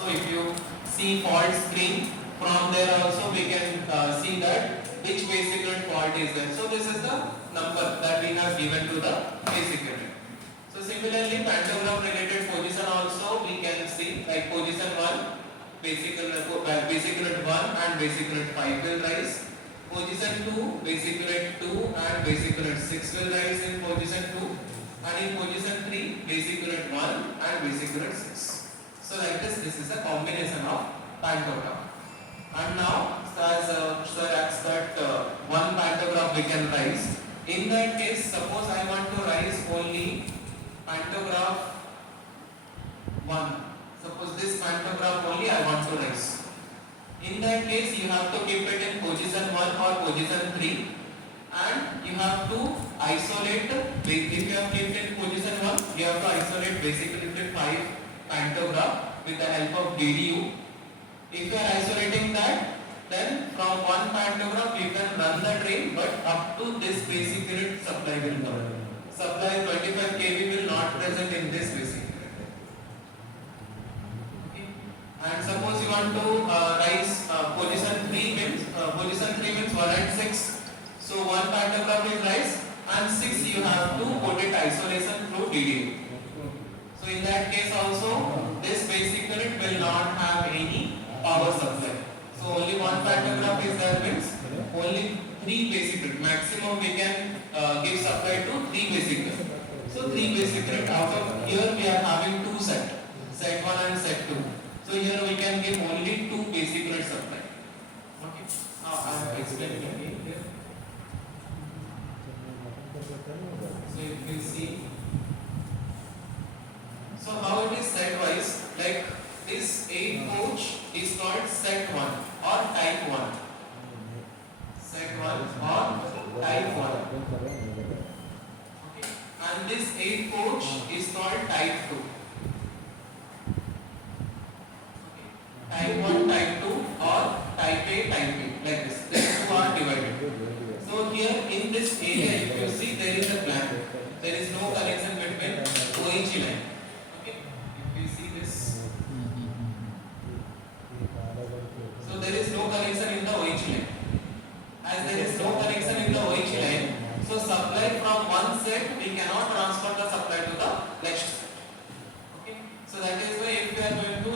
So if you see fault screen, from there also we can see that which basic unit fault is there. So this is the number that we have given to the basic unit. So similarly, pantograph related position also we can see, like position 1, basic unit 1 and basic unit 5 will rise. Position 2, basic unit 2 and basic unit 6 will rise in position 2, and in position 3, basic unit 1 and basic unit 6. So like this is a combination of pantograph. And now as sir asks that one pantograph we can rise. In that case, suppose I want to rise only pantograph 1. Suppose this pantograph only I want to rise. In that case, you have to keep it in position 1 or position 3, and you have to isolate. If you have kept in position 1, you have to isolate basically 5 pantograph with the help of DDU. If you are isolating that, then from one pantograph you can run the train, but up to this basic unit supply will come. Supply 25 kV will not present in this basic unit. Okay. And suppose you want to rise position 3 means 1 and 6. So one pantograph will rise, and 6 you have to put it isolation through DDU. So in that case also, this basic unit will not have any power supply. So only one pantograph is there means only 3 basic unit. Maximum we can give supply to 3 basic unit. So 3 basic unit. Out of here we are having 2 set 1 and set 2. So here we can give only 2 basic unit supply. Okay. Now I have explained again here. So if you see, so how it is set wise, like this 8 coach is called set 1 or type 1. Set 1 or type 1. Okay. And this 8 coach is called type 2. Okay. Type 1, type 2 or type A, type B. Like this. These two are divided. So here in this area, if you see, there is a blank. There is no connection between OHE line. Okay. If we see this. So there is no connection in the OH line. As there is no connection in the OH line, so supply from one set we cannot transfer the supply to the next set. Okay. So that is why if we are going to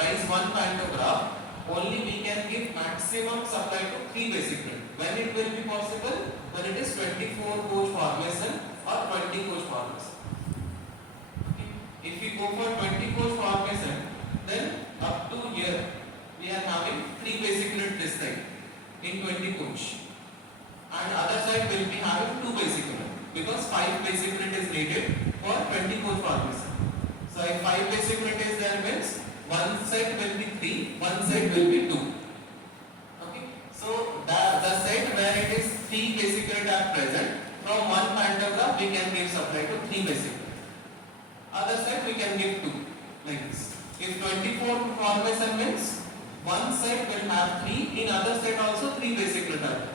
rise one pantograph, only we can give maximum supply to 3 basic unit. When it will be possible? When it is 24 coach formation or 20 coach formation. Okay. If we go for 20 coach formation, then up to here we are having 3 basic unit this side in 20 coach, and other side will be having 2 basic unit, because 5 basic unit is needed for 20 coach formation. So if 5 basic unit is there means one set will be 3, one set will be 2. Okay. So the set where it is 3 basic unit are present, from one pantograph we can give supply to 3 basic unit. Other set we can give 2, like this. If 24 formation means one set will have 3, in other set also 3 basic unit are there.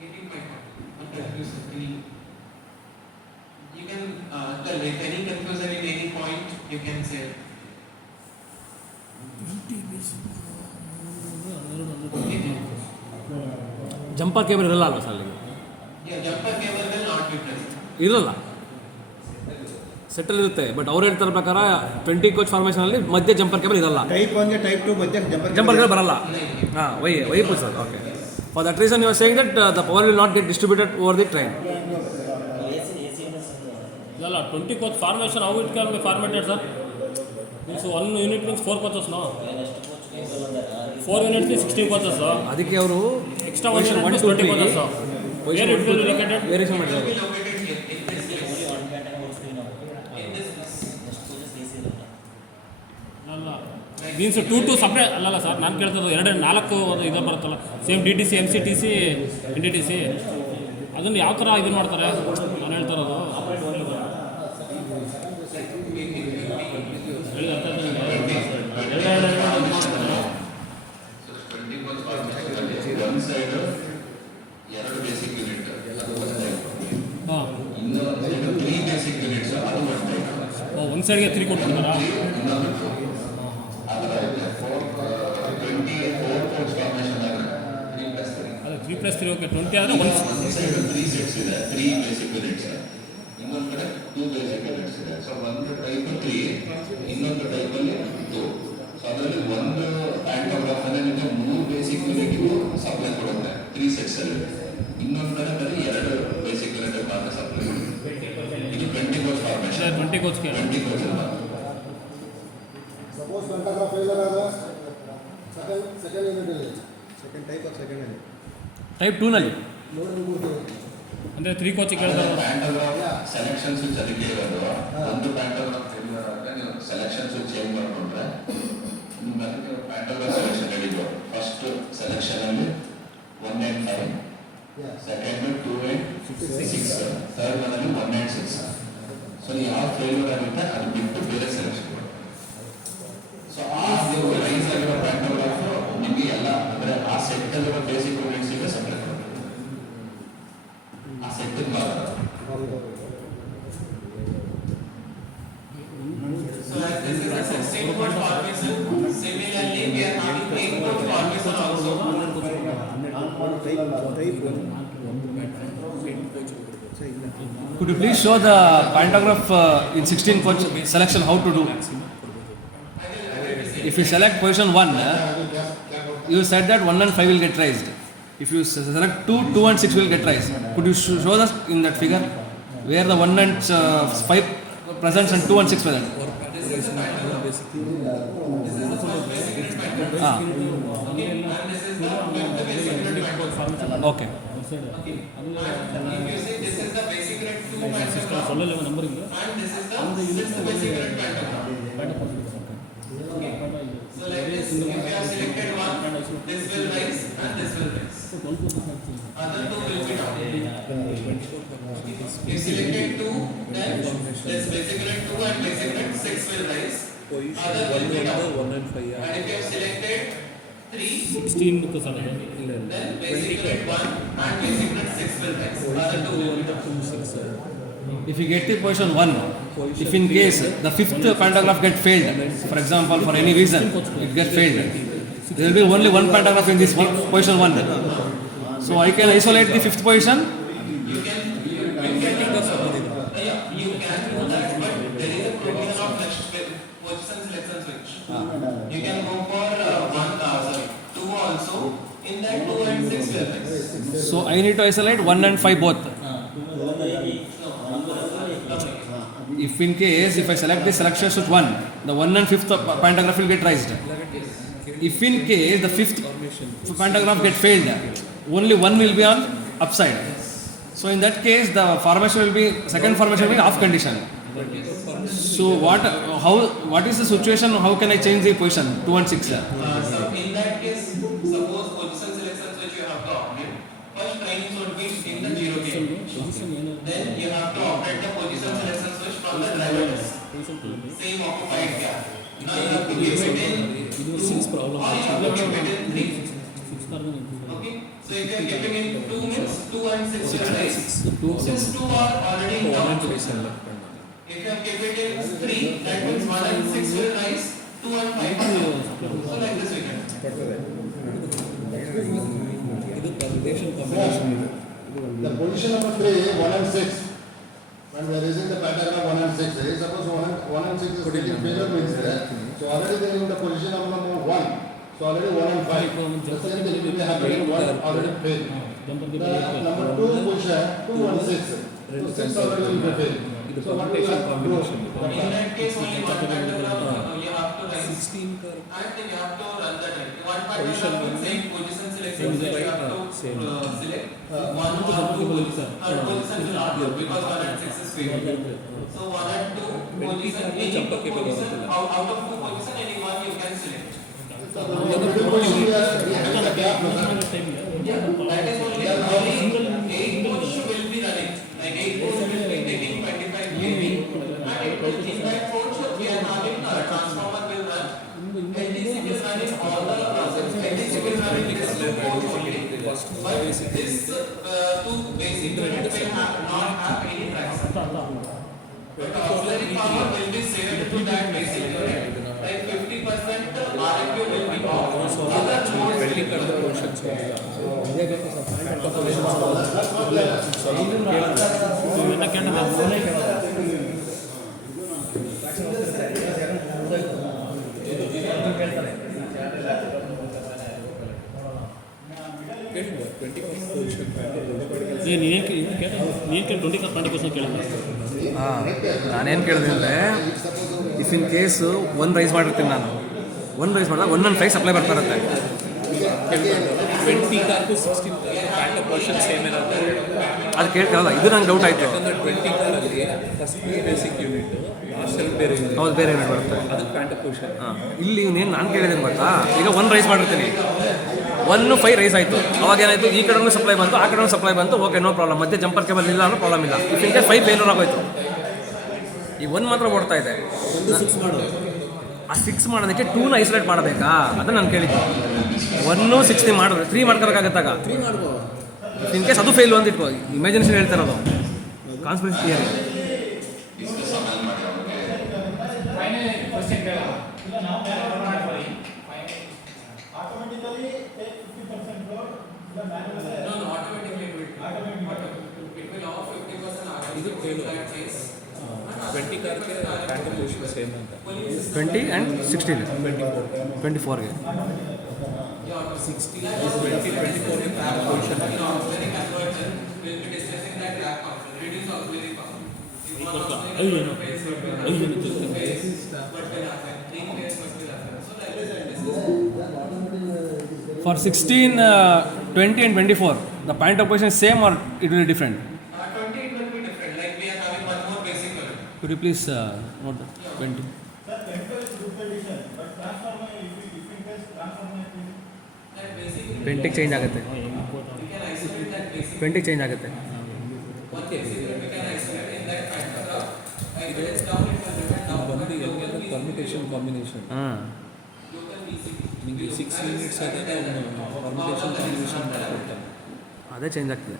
Getting my point? You can tell if any confusion in any point, you can say. Jumper cable ಇರಲ್ಲ ಅಲ್ವಾ ಸರ್? Yeah, jumper cable will not be present. ಇರಲ್ಲ, settle ಇರುತ್ತೆ. But ಅವ್ರು ಹೇಳ್ತಾರ ಪ್ರಕಾರ 20 coach formation ಅಲ್ಲಿ ಮಧ್ಯೆ ಜಂಪರ್ ಕೇಬಲ್ ಇರಲ್ಲ. ಟೈಪ್ 1 ಟೈಪ್ 2 ಮಧ್ಯೆ ಜಂಪರ್ ಕೇಬಲ್ ಬರಲ್ಲ. ಹಾಂ, ವೈ ಪುಲ್ sir. Okay. For that reason you are saying that the power will not get distributed over the train. ಇಲ್ಲ 20 coach formation how it can be formatted sir? Means 1 unit means 4 coaches no 4 units 16 coaches. ಅದಕ್ಕೆ ಅವರು extra 1 unit 20 coaches. Where it will be located? Variation ಮಾಡಿದ್ದಾರೆ. ಅಲ್ಲ means 2 separate ಅಲ್ಲಲ್ಲ sir, ನಾನು ಕೇಳ್ತಿರೋದು 2-4 ಇದು ಬರುತ್ತಲ್ಲ, same D T C, M C T C, N D T C, ಅದನ್ನು ಯಾವ ಥರ ಇದು ಮಾಡ್ತಾರೆ ನಾನು ಹೇಳ್ತಿರೋದು. ಒಂದು ಸೈಡ್ಗೆ 3 ಕೊಟ್ಬಿಡ್ತಾರಾ? +3 ಓಕೆ 20 ಆದರೆ ಒಂದು ತ್ರೀ ಸೆಟ್ಸ್ ಇದೆ, ತ್ರೀ ಬೇಸಿಕ್ ಯೂನಿಟ್ಸ್. ಇನ್ನೊಂದು ಕಡೆ ಟೂ ಬೇಸಿಕ್ ಯೂನಿಟ್ಸ್ ಇದೆ. ಸೊ ಒಂದು ಟೈಪ್ ತ್ರೀ, ಇನ್ನೊಂದು ಟೈಪಲ್ಲಿ ಟೂ. ಸೊ ಅದರಲ್ಲಿ ಒಂದು ಪ್ಯಾಂಟೋಗ್ರಾಫ್ ಅಂದರೆ ನಿಮಗೆ 3 ಬೇಸಿಕ್ ಯೂನಿಟ್ ಸಪ್ಲೈ ಕೊಡುತ್ತೆ ತ್ರೀ ಸೆಟ್ಸ್ ಅಲ್ಲಿ. ಇನ್ನೊಂದು ಕಡೆ ಬರೀ 2 ಬೇಸಿಕ್ ಯೂನಿಟ್ ಮಾತ್ರ ಸಪ್ಲೈ. ಇದು 20 ಕೋರ್ಸ್ ಫಾರ್ಮೇಷನ್, 20 ಕೋಚ್ಗೆ 20 ಕೋರ್ಸ್ ಅಲ್ಲ. Suppose pantograph failure ಆದ್ರೆ second unit ಅಲ್ಲಿ second type of second unit type 2ನಲ್ಲಿ ನೋಡ್ರಿ ಮೂರು ಅಂದರೆ 3 ಕೋಚಿಗೆ ಕೇಳ್ತಾರೆ. ಪ್ಯಾಂಟೋಗ್ರಾಫ್ ಸೆಲೆಕ್ಷನ್ ಸ್ವಿಚ್ ಅದಕ್ಕೆ ಇರೋದು. ಒಂದು ಪ್ಯಾಂಟೋಗ್ರಾಫ್ ಫೇಲ್ಯೂರ್ ಆದರೆ ನೀವು ಸೆಲೆಕ್ಷನ್ ಸ್ವಿಚ್ ಚೇಂಜ್ ಮಾಡಿಕೊಂಡ್ರೆ ನಿಮ್ಗೆ ಅದಕ್ಕೆ ಪ್ಯಾಂಟೋಗ್ರಾಫ್ ಸೆಲೆಕ್ಷನ್ ಹೇಳಿದ್ರು. ಫಸ್ಟ್ ಸೆಲೆಕ್ಷನ್ ಅಲ್ಲಿ 185, ಸೆಕೆಂಡ್ 286, ಥರ್ಡ್ ಅಲ್ಲಿ 196. ಸೊ ಯಾವ ಫೇಲ್ಯೂರ್ ಆಗುತ್ತೆ ಅದು ಬಿಟ್ಟು ಬೇರೆ ಸೆಲೆಕ್ಷನ್ ಮಾಡಿ. ಸೊ ಆ ರೈಸ್ ಆಗಿರೋ ಪ್ಯಾಂಟೋಗ್ರಾಫ್ ನಿಮಗೆ ಎಲ್ಲ ಅಂದರೆ ಆ ಸೆಟ್ ಅಲ್ಲಿರೋ ಬೇಸಿಕ್ ಯೂನಿಟ್ಸ್ ಈಗ ಸಪ್ರೇಟ್ ಮಾಡಬೇಕು. ಆ ಸೆಟ್ ಭಾಗ. So as this is a 16 port formation, similarly we are having 8 port formation also. Could you please show the pantograph in 16 coach selection how to do? If you select position 1, you said that 1 and 5 will get raised. If you select 2, 2 and 6 will get raised. Could you show us in that figure where the 1 and 5 presents and 2 and 6 present? Okay. If you see this is the basic rate 2 pantograph ಸೊಳ್ಳೆ number ಇಲ್ಲ. and this is the 6th basic rate pantograph. So like this, if you have selected one, this will rise and this will rise. Other two will be down. If selected 2, then this basic rate 2 and basic rate 6 will rise. Other will be down. And if you have selected 3, 16 ಇತ್ತು sir. then basic rate 1 and basic rate 6 will rise. Other two will be down. If you get the position 1, if in case the 5th pantograph get failed, for example for any reason it get failed, there will be only one pantograph in this one, position 1. So I can isolate the 5th position. You can do that, but there is a provision of next position selection switch. You can go for 2 also. In that 2 and 6 will rise. So I need to isolate 1 and 5 both. If in case if I select the selection switch 1, the 1 and 5th pantograph will get raised. If in case the 5th pantograph get failed, only one will be on upside. So in that case the formation will be second formation will be off condition. So what is the situation? How can I change the position 2 and 6? So in that case, suppose position selection switch you have to operate. First training should be in the 0 gate. Then you have to operate the position selection switch from the driver desk. Same occupied gap. Now you have to give it in 2 or you have to give it in 3. Okay. So if you are giving in 2 means 2 and 6 will rise. Since 2 are already down. If you have given it in 3, that means 1 and 6 will rise. 2 and 5 will down. So like this we can. The position number 3, 1 and 6. When we are raising the pantograph 1 and 6, suppose 1 and 6 is getting failure means so already they are in the position of number 1. So already 1 and 5. The same thing will be happening 1 already failed. The number 2 position 2 and 6. So 6 already will be failed. So what we have to do? In that case only one pantograph you have to rise. 16 and then you have to run the drive. One pantograph will same position selection so you have to select 1 or 2 position. Third position will not work because 1 and 6 is failed. So 1 and 2 position, any 2 position, out of 2 position any one you can select. So the middle position we are having the gap. Yeah, that is only 8 ports will be running. Like 8 ports will be taking 25 kV. And in that ports we are having a transformer will run. NTC will run in all the process. NTC will run in this 2 ports only. But this 2 basic units will not have any tracks. But auxiliary power will be saved to that basic unit. Like 50% RFQ will be off. Other modes will be on. ಇವೆಲ್ಲ ಕೇಳಿದ್ರೆ ನೀನು ಕೇಳಿ 20% ಕೇಳಿಲ್ಲ. ಹಾಂ, ನಾನೇನು ಕೇಳಿದೆ ಅಂದರೆ, if in case one raise ಮಾಡಿರ್ತೀನಿ ನಾನು, ಒನ್ ರೈಸ್ ಮಾಡಿದಾಗ ಒಂದೊಂದು ಪ್ರೈಸ್ ಸಪ್ಲೈ ಬರ್ತಾ ಇರುತ್ತೆ. 20 ಕಾರ್ಗೂ 16 ಪ್ಯಾಂಟ್ ಪೋರ್ಷನ್ ಸೇಮ್ ಇರುತ್ತೆ. ಅದು ಕೇಳ್ತಾರಲ್ಲ, ಇದು ನಂಗೆ ಡೌಟ್ ಆಯಿತು. ಯಾಕಂದರೆ 20 ಕಾರಲ್ಲಿ ಫಸ್ಟ್ ಬೇಸಿಕ್ ಯೂನಿಟ್ ಲಾಸ್ಟಲ್ಲಿ ಬೇರೆ ಯೂನಿಟ್, ಹೌದು, ಬೇರೆ ಏನೇನು ಬರುತ್ತೆ. ಅದಕ್ಕೆ ಪ್ಯಾಂಟ್ ಪೋರ್ಷನ್. ಹಾಂ, ಇಲ್ಲಿ ಇನ್ನೇನು ನಾನು ಕೇಳಿದ್ದೀನಿ ಗೊತ್ತಾ, ಈಗ ಒನ್ ರೈಸ್ ಮಾಡಿರ್ತೀನಿ, 1 5 ರೈಸ್ ಆಯಿತು. ಅವಾಗ ಏನಾಯಿತು, ಈ ಕಡೆನೂ ಸಪ್ಲೈ ಬಂತು, ಆ ಕಡೆನೂ ಸಪ್ಲೈ ಬಂತು, ಓಕೆ ನೋ ಪ್ರಾಬ್ಲಮ್. ಮತ್ತೆ ಜಂಪರ್ ಕೇಬಲ್ ಇಲ್ಲ ಅನ್ನೋ ಪ್ರಾಬ್ಲಮ್ ಇಲ್ಲ. ಇಫ್ ಇನ್ ಕೇಸ್ 5 ಫೇಲ್ಯೂರ್ ಆಗೋಯ್ತು, ಈ 1 ಮಾತ್ರ ಓಡ್ತಾ ಇದೆ. ಆ 6 ಮಾಡೋದಕ್ಕೆ 2ನ ಐಸೋಲೇಟ್ ಮಾಡಬೇಕಾ? ಅದನ್ನು ನಾನು ಕೇಳಿದ್ದು. 1 6 ಮಾಡಿದ್ರೆ 3 ಮಾಡ್ಕೋಬೇಕಾಗತ್ತಾಗ. ಇನ್ ಕೇಸ್ ಅದು ಫೇಲು ಅಂತ ಇಟ್ಕೋ, ಇಮ್ಯಾಜಿನೇಷನ್ ಹೇಳ್ತಾರದು, ಕಾನ್ಸ್ಪಿರೆನ್ಸಿ ಥಿಯರಿ. ಡಿಸ್ಕಸ್ ಆಮೇಲೆ ಮಾಡಿ ಅವ್ರಿಗೆ. automatically take 50% load, the manual. No, automatically it will off 50% ಇದು fail. in that case. 20 ಕಾರ್ಗೆ ಪ್ಯಾಂಟ್ ಪೋರ್ಷನ್ ಸೇಮ್ ಅಂತ. 20 and 16 24ಗೆ 60 20 24ಗೆ pant portion. auxiliary conversion will be discussing that gap function, reduce auxiliary function. If one auxiliary ಅಯ್ಯೇನು phase will be ಅಯ್ಯೇನು two phase what will happen, 3 phase what will happen. So like this we discuss. For 16, 20 and 24, the point of position is same or it will be different? 20 it will be different, like we are having one more basic current. Could you please note that? 20. Sir, temper is good condition, but transformer, if in case transformer is That basically 20 change ಆಗುತ್ತೆ, we can isolate that basic 20 change ಆಗುತ್ತೆ. one basic current we can isolate in that pantograph. If it is down it will remain down. ಬಂದು ಎಲ್ಲ permutation combination. ಹಾಂ, Local BCD. ನಿಮಗೆ 6 units ಆದರೆ ಅವನು permutation combination ಮಾಡಿಕೊಡ್ತಾನೆ. ಅದೇ change ಆಗ್ತದೆ.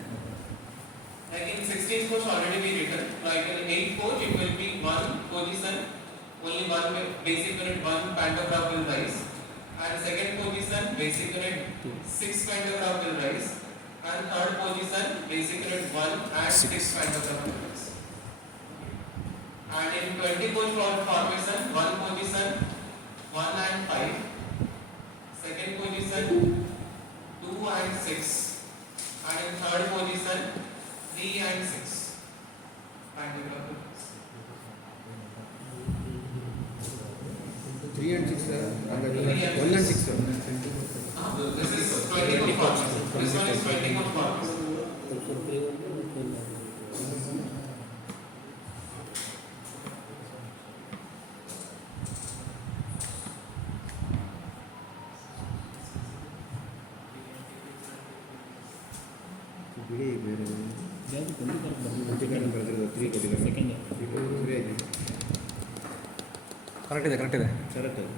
Like in 16 coach already be written. Like in 8 coach it will be one position, only one basic current, one pantograph will rise. And second position basic current 6 pantograph will rise. And third position basic current 1 and 6 pantograph will rise. And in 20 coach formation, one position 1 and 5. Second position 2 and 6. And in third position 3 and 6. Pantograph will rise. 3 and 6, 1 and 6. This is 20 coach formation. This one is 20 coach formation. Second correct ಇದೆ, correct ಇದೆ.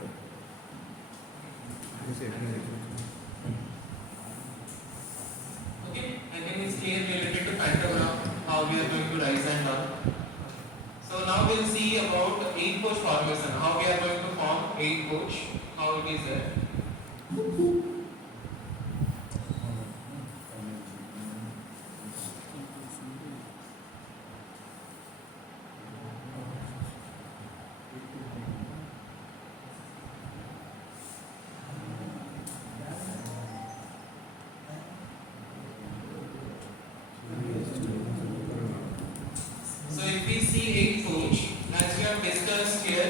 Okay, I think it's clear related to pantograph, how we are going to rise and down. So now we'll see about 8 coach formation, how we are going to form 8 coach, how it is there. So if we see 8 coach, as we have discussed here,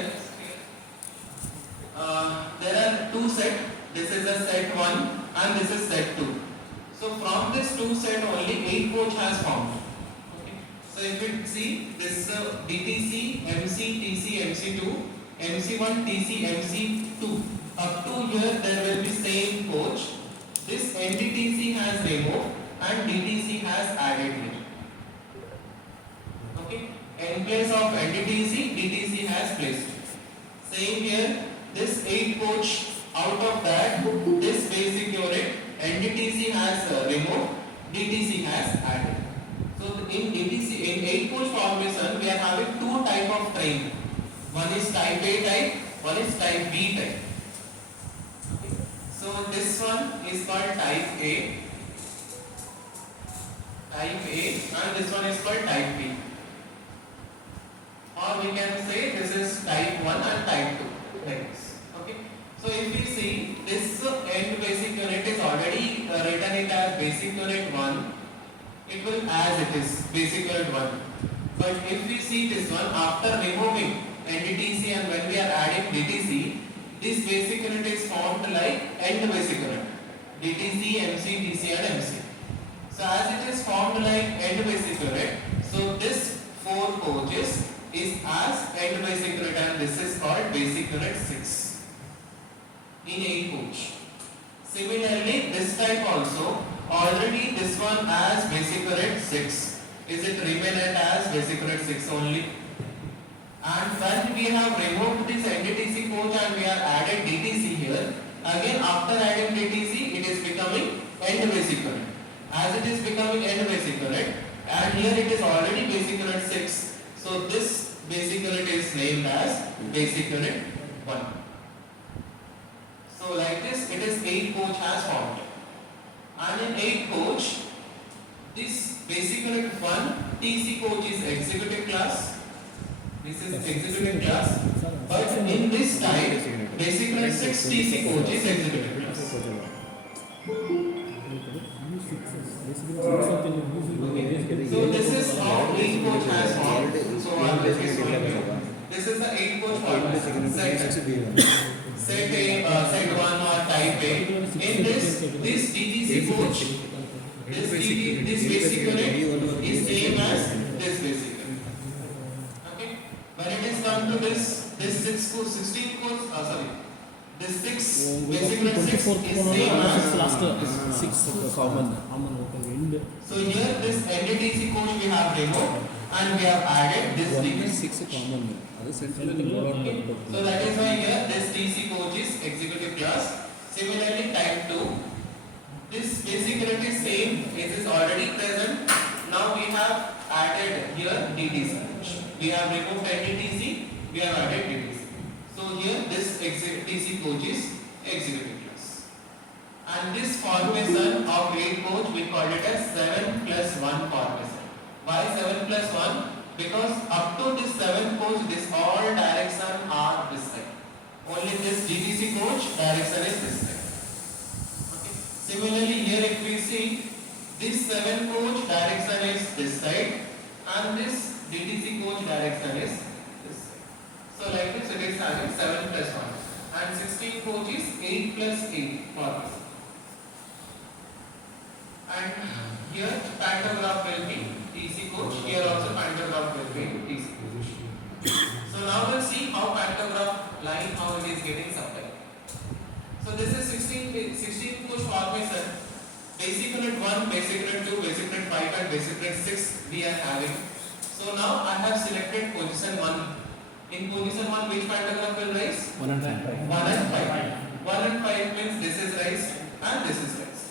there are 2 sets. This is a set 1 and this is set 2. So from this 2 set only 8 coach has formed. Okay. So if you see this DTC, MC, TC, MC2, MC1, TC, MC2. Up to here there will be same coach. This NDTC has removed and DTC has added here. Okay. In place of NDTC, DTC has placed. Same here, this 8 coach, out of that, this basic unit, NDTC has removed, DTC has added. So in DTC, in 8 coach formation, we are having 2 type of train. One is type A type, one is type B type. Okay. So this one is called type A, and this one is called type B. Or we can say this is type 1 and type 2, like this. Okay. So if we see this end basic unit is already written it as basic unit 1, it will as it is basic unit 1. But if we see this one after removing NDTC and when we are adding DTC, this basic unit is formed like end basic unit, DTC, MC, DC and MC. So as it is formed like end basic unit, so this 4 coaches is as end basic unit and this is called basic unit 6 in 8 coach. Similarly, this type also, already this one as basic unit 6. Is it remain as basic unit 6 only? And when we have removed this NDTC coach and we are added DTC here, again after adding DTC, it is becoming end basic unit. As it is becoming end basic unit, and here it is already basic unit 6. So this basic unit is named as basic unit 1. So like this, it is 8 coach has formed. And in 8 coach, this basic unit 1 TC coach is executive class. This is executive class. But in this type, basic unit 6 TC coach is executive class. So this is how 8 coach has formed. So I will just show you. This is the 8 coach formation. Set 1 or type A. In this DTC coach, this basic unit is same as this basic unit. Okay. When it is come to this 16 coach, this 6 basic unit 6 is same as last 6 common. So here this NDTC coach we have removed and we have added this DTC. 6 common. ಅದು central ನೋಡೋಣ. So that is why here this TC coach is executive class. Similarly type 2, this basic unit is same, it is already present. Now we have added here DTC coach. We have removed NDTC, we have added DTC. So here this TC coach is executive class. And this formation of 8 coach we call it as 7 plus 1 formation. Why 7 plus 1? Because up to this 7 coach, this all direction are this side. Only this DTC coach direction is this side. Okay. Similarly here if we see, this 7 coach direction is this side and this DTC coach direction is this side. So like this it is having 7 plus 1 and 16 coach is 8 plus 8 formation. And here pantograph will be TC coach, here also pantograph will be TC coach. So now we'll see how pantograph line, how it is getting supplied. So this is 16 coach formation. Basic unit 1, basic unit 2, basic unit 5 and basic unit 6 we are having. So now I have selected position 1. In position 1 which pantograph will rise? 1 and 5. 1 and 5. 1 and 5 means this is rise and this is rise.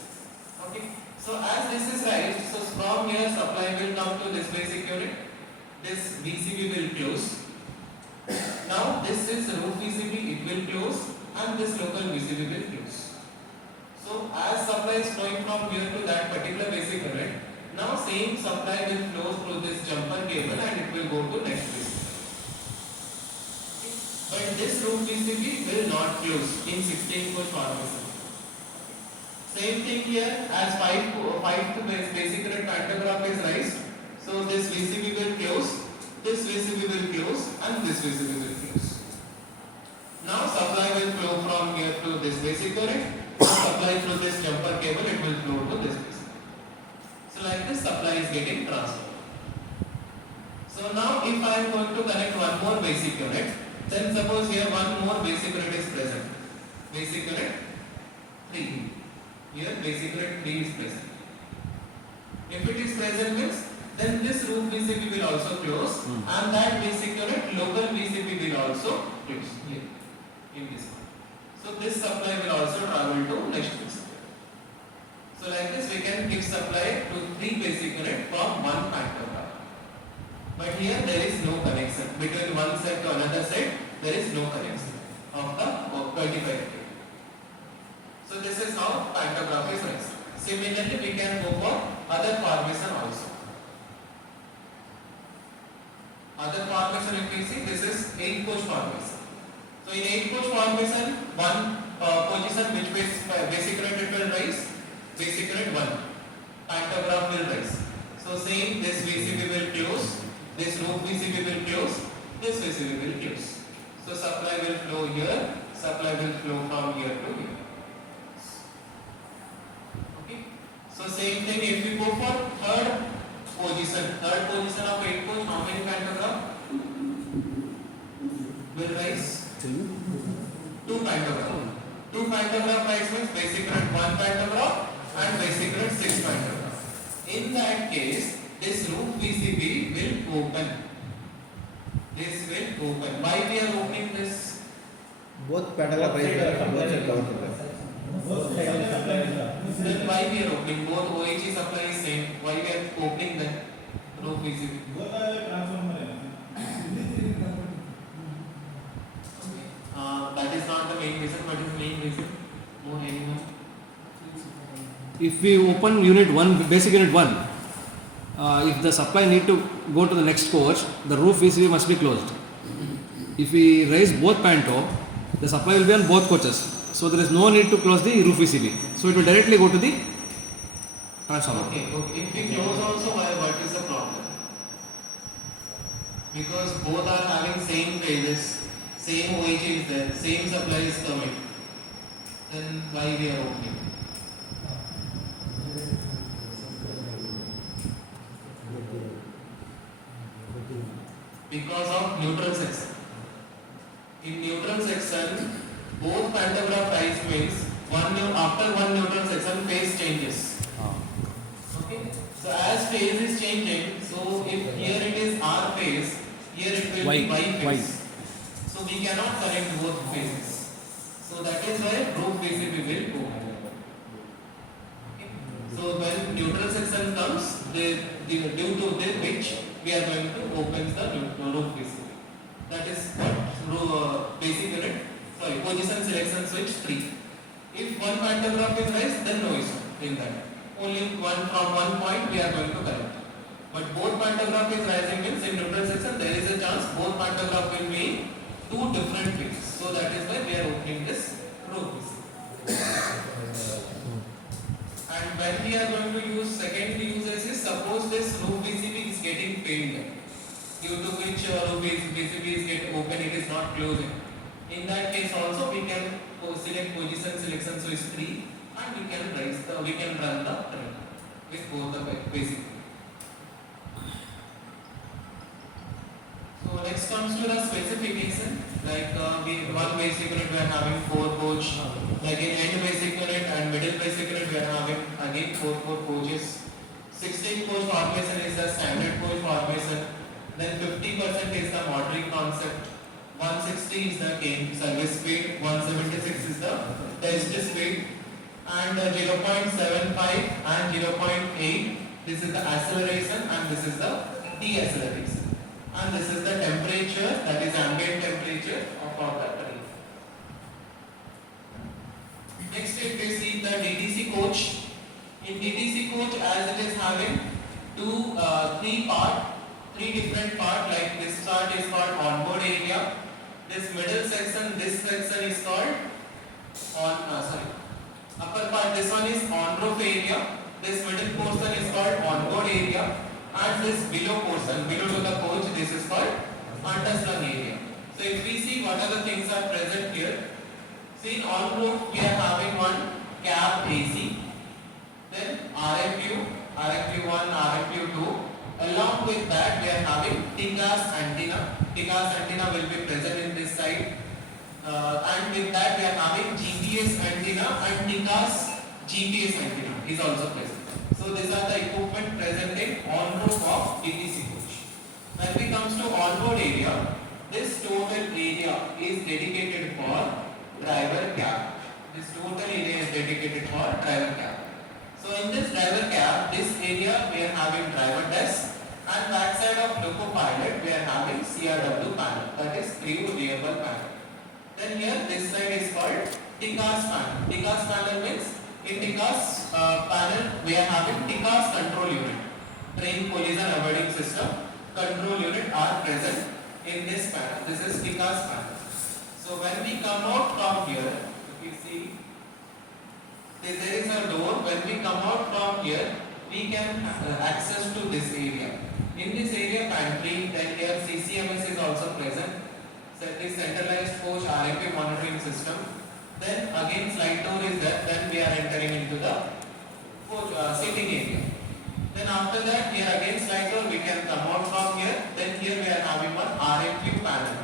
Okay. So as this is raised, so from here supply will come to this basic unit. This VCB will close. Now this is roof VCB, it will close and this local VCB will close. So as supply is flowing from here to that particular basic unit, now same supply will flow through this jumper cable and it will go to next VCB. But this roof VCB will not close in 16 coach formation. Same thing here, as 5 to basic unit pantograph is raised. So this VCB will close, this VCB will close and this VCB will close. Now supply will flow from here to this basic unit. Supply through this jumper cable, it will flow to this basic. So like this supply is getting transferred. So now if I am going to connect one more basic unit, then suppose here one more basic unit is present. Basic unit 3. Here basic unit 3 is present. If it is present means then this roof VCB will also close and that basic unit local VCB will also close here in this one. So this supply will also travel to next VCB. So like this we can give supply to 3 basic unit from one pantograph. But here there is no connection between one set to another set. There is no connection of the 25 kV. So this is pantograph is raised. Similarly, we can go for other formation also. Other formation, if we see, this is 8-coach formation. So in 8-coach formation, one position which is basic unit it will rise, basic unit 1, pantograph will rise. So same, this VCB will close, this roof VCB will close, this VCB will close. So supply will flow here, supply will flow from here to here. Okay. So same thing, if we go for third position of 8-coach, how many pantograph will rise? 2 pantograph. 2 pantograph rise means basic unit 1 pantograph and basic unit 6 pantograph. In that case, this roof VCB will open. This will open. Why we are opening this? Both pantograph raised, both are covered. Then why we are opening? Both OHE supply is same. Why we are opening the roof VCB? both are transformer. That is not the main reason. What is the main reason? No, anyone? If we open unit 1, basic unit 1, if the supply need to go to the next coach, the roof VCB must be closed. If we raise both panto, the supply will be on both coaches. So there is no need to close the roof VCB. So it will directly go to the transformer. Okay. If we close also, what is the problem? Because both are having same phases, same OH is there, same supply is coming. Then why we are opening? Because of neutral section. In neutral section, both pantograph rise means after one neutral section phase changes. Okay. So as phase is changing, so if here it is R phase, here it will be Y phase. Y. So we cannot connect both phases. So that is why roof VCB will go. Okay. So when neutral section comes, due to which we are going to open the roof VCB. That is what basic unit, position selection switch 3. If one pantograph is raised, then no issue in that. Only from one point we are going to connect. But both pantograph is rising means in neutral section there is a chance both pantograph will be in 2 different phases. So that is why we are opening this roof VCB. And when we are going to use second uses is suppose this roof VCB is getting failed, due to which roof VCB is getting open, it is not closing. In that case also we can select position selection switch 3 and we can run the train with both the basic. So next comes to the specification, like one basic unit we are having 4 coach, like in end basic unit and middle basic unit we are having again 4 coaches. 16 coach formation is the standard coach formation, then 50% is the motoring concept, 160 is the game service speed, 176 is the test speed, and 0.75 and 0.8 this is the acceleration and this is the deceleration. And this is the temperature, that is ambient temperature of our battery. Next, if we see the DTC coach, in DTC coach as it is having three different parts, like this part is called onboard area, this middle section, this section is called upper part, this one is on-roof area, this middle portion is called onboard area, and this below portion, below to the coach, this is called underslung area. So if we see what are the things are present here, see in on-roof we are having one cab AC, then RFQ, RFQ1, RFQ2, along with that we are having TCAS antenna. TCAS antenna will be present in this side, and with that we are having GPS antenna and TCAS GPS antenna is also present. So these are the equipment present in on-roof of DTC coach. When we comes to on-road area, this total area is dedicated for driver cab. This total area is dedicated for driver cab. So in this driver cab, this area we are having driver desk, and backside of loco pilot we are having CRW panel, that is crew reliable panel. Then here this side is called TCAS panel. TCAS panel means In TICAS panel, we are having TICAS control unit, train collision avoiding system control unit are present in this panel. This is TICAS panel. So when we come out from here, if you see, there is a door. When we come out from here, we can access to this area. In this area pantry, then here CCMS is also present. So this centralized coach RMP monitoring system. Then again slide door is there. Then we are entering into the coach sitting area. Then after that, here again slide door, we can come out from here. Then here we are having one RMQ panel.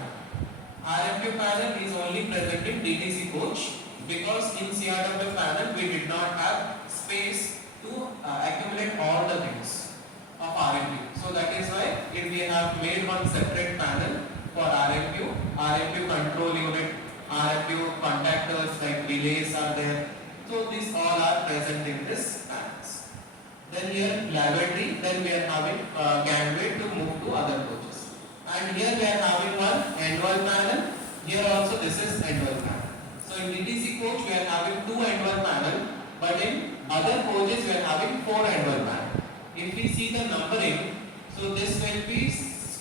RMQ panel is only present in DTC coach because in CRW panel we did not have space to accumulate all the things of RMQ. So that is why we have made one separate panel for RMQ, RMQ control unit, RMQ contactors like relays are there. So these all are present in this panels. Then here lavatory, then we are having gangway to move to other coaches. And here we are having one end wall panel. Here also this is end wall panel. So in DTC coach we are having 2 end wall panel, but in other coaches we are having 4 end wall panel. If we see the numbering, so this will be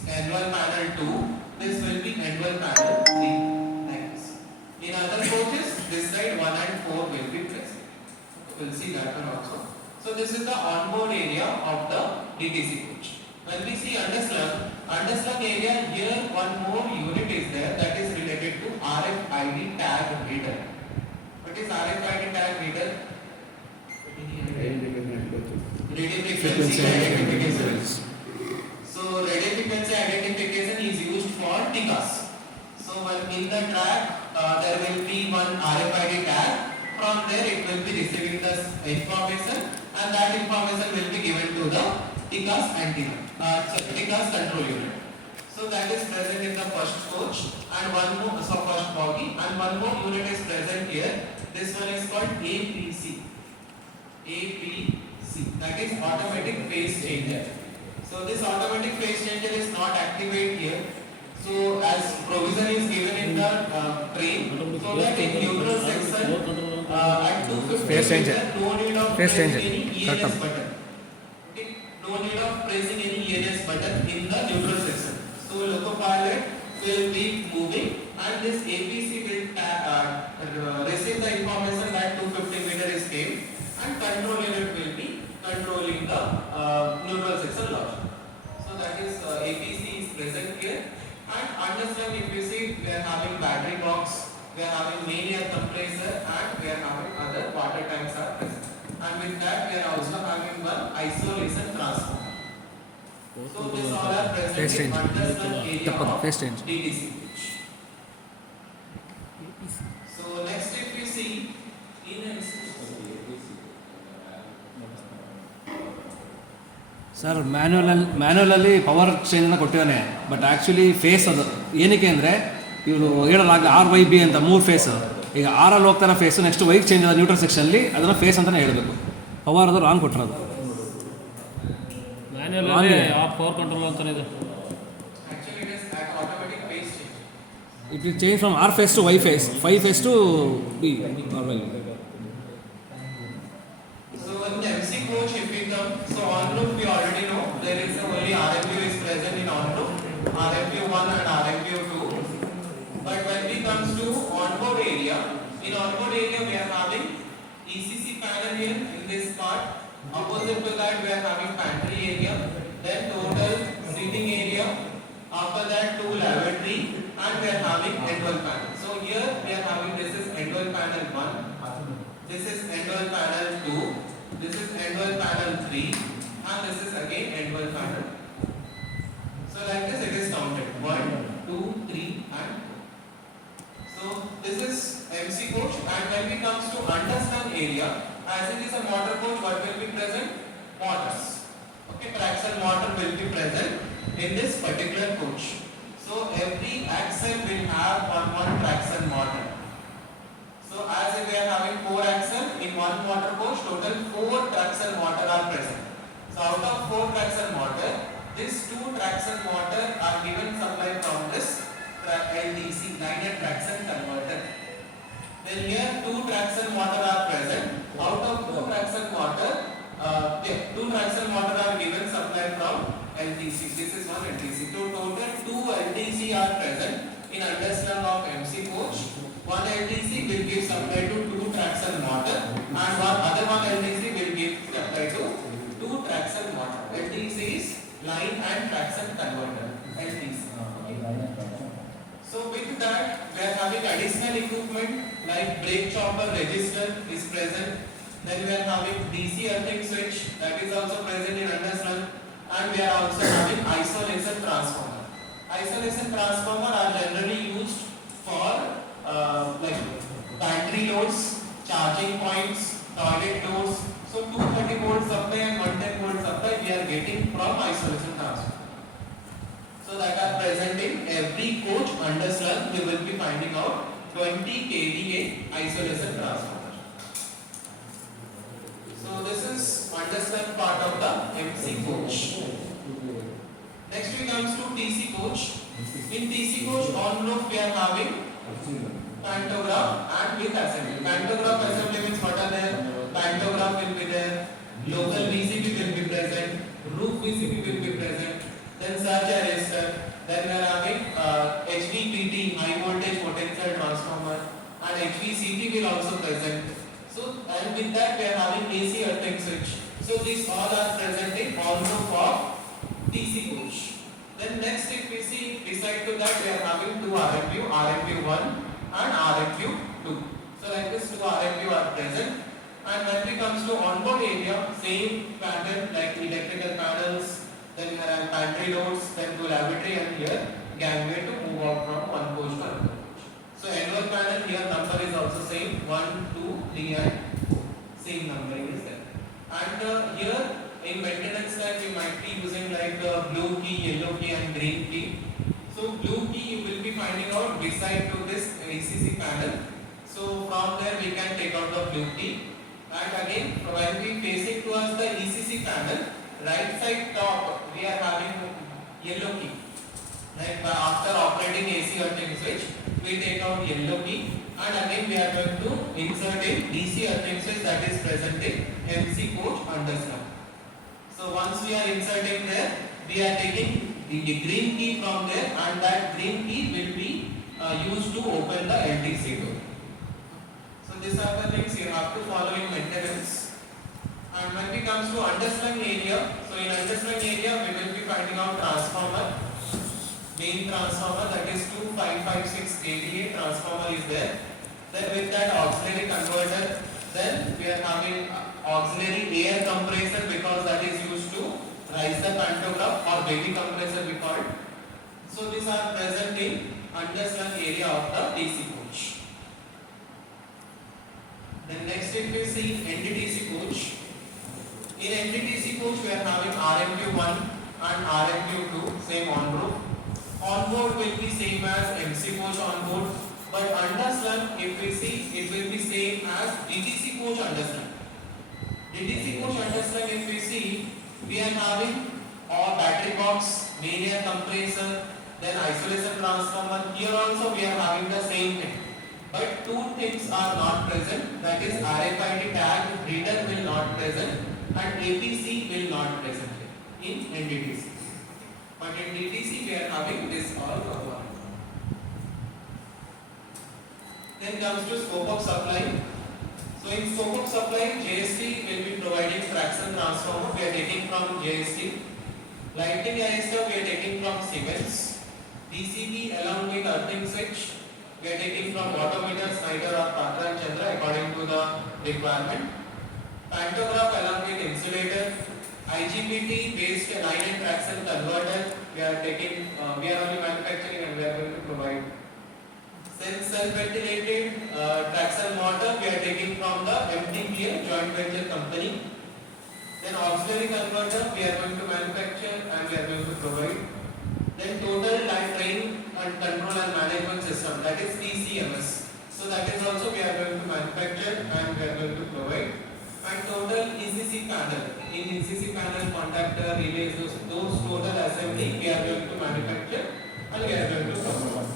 end wall panel 2, this will be end wall panel 3. Like this. In other coaches, this side 1 and 4 will be present. We'll see that one also. So this is the onboard area of the DTC coach. When we see underslung area, here one more unit is there that is related to RFID tag reader. What is RFID tag reader? Radio frequency identification. So radio frequency identification is used for TICAS. So when in the track there will be one RFID tag. From there it will be receiving the information, and that information will be given to the TICAS antenna, TICAS control unit. So that is present in the first coach, and one more, so first bogie, and one more unit is present here. This one is called APC. APC, that is automatic phase changer. So this automatic phase changer is not activated here. So as provision is given in the train, so that in neutral section at 250 Phase changer. no need of Phase pressing changer. any ENS button. Okay, no need of pressing any ENS button in the neutral section. So loco pilot will be moving, and this APC will receive the information that 250 meter is came, and control unit will be controlling the neutral section logic. So that is APC is present here. And understand, if you see, we are having battery box, we are having main air compressor, and we are having other water tanks are present. And with that, we are also having one isolation transformer. So this all are present Phase in change. understand area of Phase change. DTC. So next, if you see in sir ಮ್ಯಾನ್ಯುವಲಲ್ಲಿ power ಚೇಂಜನ್ನು ಕೊಟ್ಟಿದ್ದಾನೆ, but actually face ಅದು ಏನಕ್ಕೆ ಅಂದರೆ ಇವರು ಹೇಳಲಾಗ RYB ಅಂತ 3 face. ಈಗ ಆರಲ್ಲಿ ಹೋಗ್ತಾನೆ ಫೇಸು, ನೆಕ್ಸ್ಟ್ ವೈಗೆ ಚೇಂಜ್ ಆದ ನ್ಯೂಟ್ರಲ್ ಸೆಕ್ಷನಲ್ಲಿ ಅದನ್ನು ಫೇಸ್ ಅಂತಲೇ ಹೇಳಬೇಕು. ಪವರ್ ಅದು ರಾಂಗ್ ಕೊಟ್ಟಿರೋದು. ಮ್ಯಾನ್ಯುವಲ್ ಪವರ್ ಕಂಟ್ರೋಲ್ ಅಂತಾನೆ ಇದೆ. actually it is automatic phase change. It will change from R phase to Y phase, 5 phase to B normal. So in the MC coach, if we come, so on route we already know there is only RMU is present in on route, RMU1 and RMU2. But when we comes to onboard area, in onboard area we are having ECC panel here in this part. Opposite to that we are having pantry area, then total seating area. After that 2 lavatory, and we are having end-wall panel. So here we are having, this is end-wall panel 1, this is end-wall panel 2. This is end-wall panel 3, and this is again end-wall panel. So like this it is counted 1, 2, 3 and 4. So this is MC coach, and when we comes to understand area, as it is a motor coach, what will be present? Motors. Okay, traction motor will be present in this particular coach. So every axle will have one traction motor. So as if we are having 4 axle in one motor coach, total 4 traction motor are present. So out of 4 traction motor, these 2 traction motor are given supply from this LTC, linear traction converter. Then here 2 traction motor are present. Out of LDC are present in underslung of MC coach. One LDC will give supply to 2 traction motor and other one LDC will give supply to 2 traction motor. LDC is line and traction converter. LDC. So with that, we are having additional equipment like brake chopper register is present. Then we are having DC earthing switch that is also present in underslung, and we are also having isolation transformer. Isolation transformer are generally used for like battery loads, charging points, toilet loads. So 230 volt supply and 110 volt supply we are getting from isolation transformer. So that are present in every coach underslung. We will be finding out 20 kVA isolation transformer. So this is underslung part of the MC coach. Next we comes to TC coach. In TC coach on roof we are having pantograph and with assembly. Pantograph assembly means what are there? Pantograph will be there. Local VCP will be present. Roof VCP will be present. Then surge arrestor. Then we are having HVPT, high voltage potential transformer, and HVCT will also present. So and with that we are having AC earthing switch. So these all are present in on roof of TC coach. Then next if we see beside to that we are having 2 RMU, RMU1 and RMU2. So like this 2 RMU are present. And when it comes to onboard area, same pattern like electrical panels, then there are pantry loads, then to lavatory and here gangway to move out from one coach to another coach. So annual panel here number is also same 1, 2, 3 and 4. Same numbering is there. And here in maintenance time we might be using like blue key, yellow key and green key. So blue key you will be finding out beside to this ECC panel. So from there we can take out the blue key. And again when we facing towards the ECC panel, right side top we are having yellow key. Like after operating AC earthing switch, we take out yellow key and again we are going to insert in DC earthing switch that is present in MC coach underslung. So once we are inserting there, we are taking the green key from there and that green key will be used to open the LTC door. So these are the things you have to follow in maintenance. And when we comes to underslung area, so in underslung area we will be finding out transformer, main transformer that is 2556 kVA transformer is there. Then with that auxiliary converter, then we are having auxiliary air compressor because that is used to rise the pantograph or baby compressor we call it. So these are present in underslung area of the DC coach. Then next if we see NDTC coach. In NDTC coach we are having RMU1 and RMU2 same on roof. Onboard will be same as MC coach onboard, but underslung if we see it will be same as DTC coach underslung. DTC coach underslung if we see we are having all battery box, main air compressor, then isolation transformer. Here also we are having the same thing. But two things are not present, that is RFID tag reader will not present and APC will not present in NDTC. But in DTC we are having this all covered. Then comes to scope of supply. So in scope of supply, JST will be providing traction transformer. We are taking from JST. Lighting arrestor we are taking from Siemens. DCB along with earthing switch we are taking from Autometer, Schneider or Tata and Chandra according to the requirement. Pantograph along with insulator. IGBT based line and traction converter we are taking, we are only manufacturing and we are going to provide. Then self-ventilated traction motor we are taking from the MTPL joint venture company. Then auxiliary converter we are going to manufacture and we are going to provide. Then total line train and control and management system, that is TCMS. So that is also we are going to manufacture and we are going to provide. And total ECC panel, in ECC panel contactor, relays, those total assembly we are going to manufacture and we are going to provide.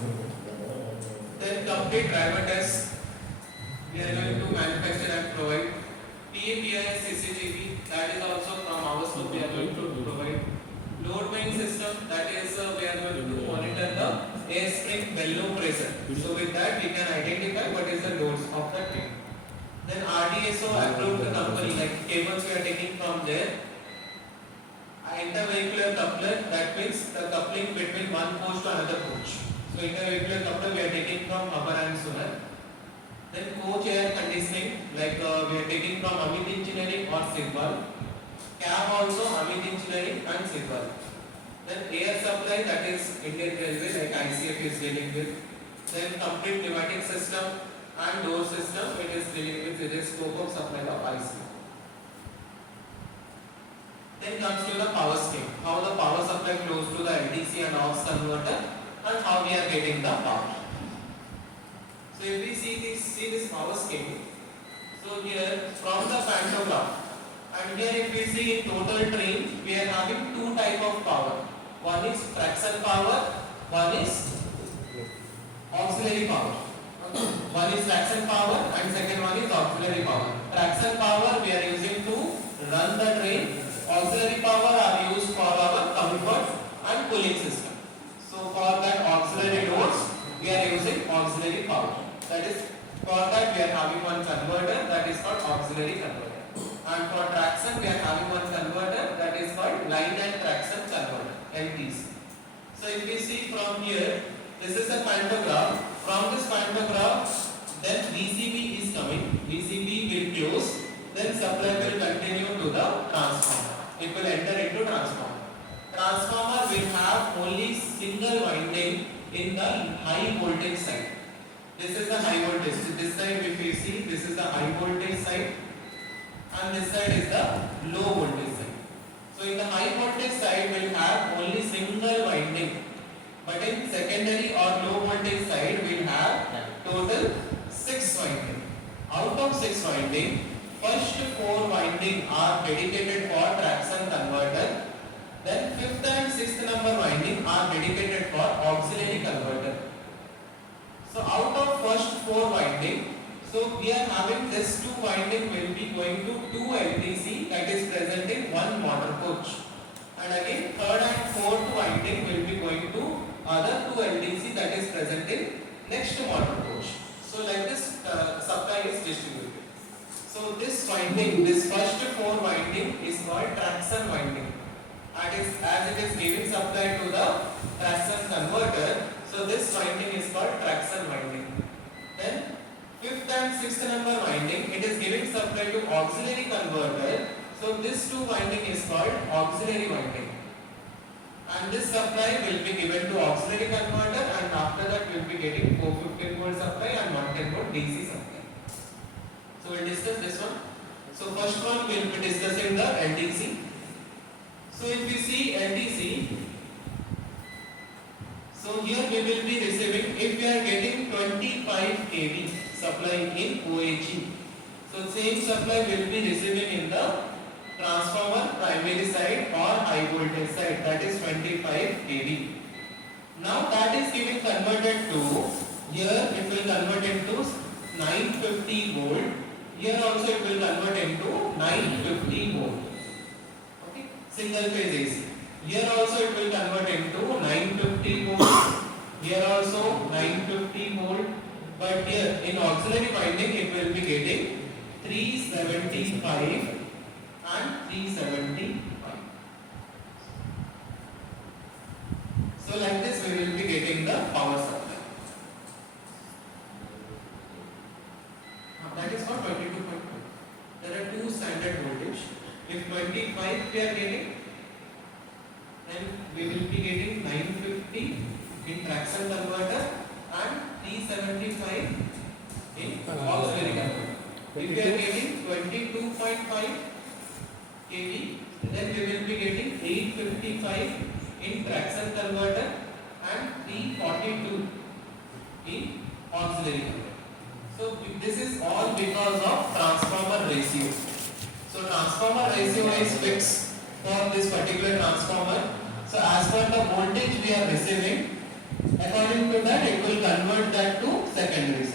Then complete driver test we are going to manufacture and provide. PAPI CCTV, that is also from our scope we are going to provide. Load bearing system, that is we are going to monitor the air spring bellow pressure. So with that we can identify what is the loads of the train. Then RDSO approved the company, like cables we are taking from there. Intervehicular coupler, that means the coupling between one coach to another coach. So intervehicular coupler we are taking from Amar and Sunar. Then coach air conditioning, like we are taking from Amit Engineering or Sidwal. Cab also Amit Engineering and Sidwal. Then air supply, that is Indian Railway, like ICF is dealing with. Then complete pneumatic system and door system, it is dealing with the scope of supply of ICF. Then comes to the power scheme, how the power supply flows to the LDC and aux converter and how we are getting the power. So if we see this power scheme, so here from the pantograph, and here if we see in total train, we are having two type of power. One is traction power, one is auxiliary power. One is traction power and second one is auxiliary power. Traction power we are using to run the train. Auxiliary power are used for our comfort and cooling system. So for that auxiliary loads, we are using auxiliary power. That is, for that we are having one converter, that is called auxiliary converter. And for traction, we are having one converter, that is called line and traction converter, LTC. So if we see from here, this is a pantograph. From this pantograph, then VCB is coming. VCB will close. Then supply will continue to the transformer. It will enter into transformer. Transformer will have only single winding in the high voltage side. This is the high voltage. This side if you see, this is the high voltage side and this side is the low voltage side. So in the high voltage side will have only single winding. But in secondary or low voltage side we will have total 6 winding. Out of 6 winding, first 4 winding are dedicated for traction converter. Then 5th and 6th number winding are dedicated for auxiliary converter. So out of first 4 winding, so we are having this 2 winding will be going to 2 LTC, that is present in one motor coach. And again 3rd and 4th winding will be going to other 2 LTC, that is present in next motor coach. So like this supply is distributed. So this winding, this first 4 winding is called traction winding. And as it is giving supply to the traction converter, so this winding is called traction winding. Then 5th and 6th number winding, it is giving supply to auxiliary converter. So this 2 winding is called auxiliary winding. And this supply will be given to auxiliary converter, and after that we will be getting 415 volt supply and 110 volt DC supply. So we will discuss this one. So first one we will be discussing the LDC. So if we see LDC, so here we will be receiving, if we are getting 25 kV supply in OHE, so same supply will be receiving in the transformer primary side or high voltage side, that is 25 kV. Now that is giving converted to, here it will convert into 950 volt, here also it will convert into 950 volt. Okay, single phase AC. Here also it will convert into 950 volt, here also 950 volt, but here in auxiliary winding it will be getting 375 and 375. So like this we will be getting the power supply. That is for 22.2. There are 2 standard voltage. If 25 we are getting, then we will be getting 950 in traction converter and 375 in auxiliary converter. If we are getting 22.5 kV, then we will be getting 855 in traction converter and 342 in auxiliary converter. So this is all because of transformer ratio. So transformer ratio is fixed for this particular transformer. So as per the voltage we are receiving, according to that it will convert that to secondary side.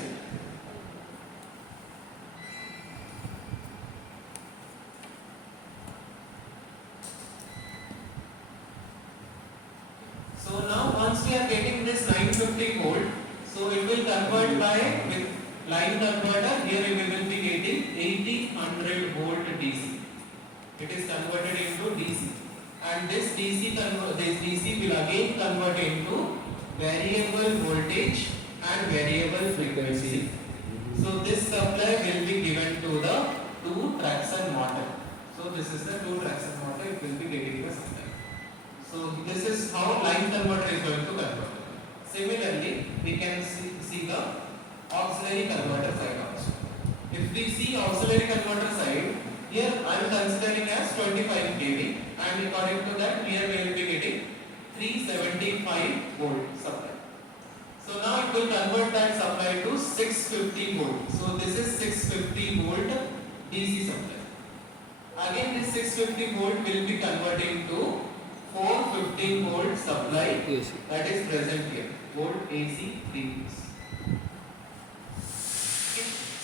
once we are getting this 950 volt, so it will convert by with line converter. Here we will be getting 1800 volt DC. It is converted into DC, and this DC will again convert into variable voltage and variable frequency. So this supply will be given to the 2 traction motor. So this is the 2 traction motor. It will be getting the supply. So this is how line converter is going to convert. Similarly, we can see the auxiliary converter side also. If we see auxiliary converter side, here I am considering as 25 kV, and according to that here we will be getting 375 volt supply. So now it will convert that supply to 650 volt. So this is 650 volt DC supply. Again this 650 volt will be converting to 450 volt supply that is present here, volt AC 3 phase.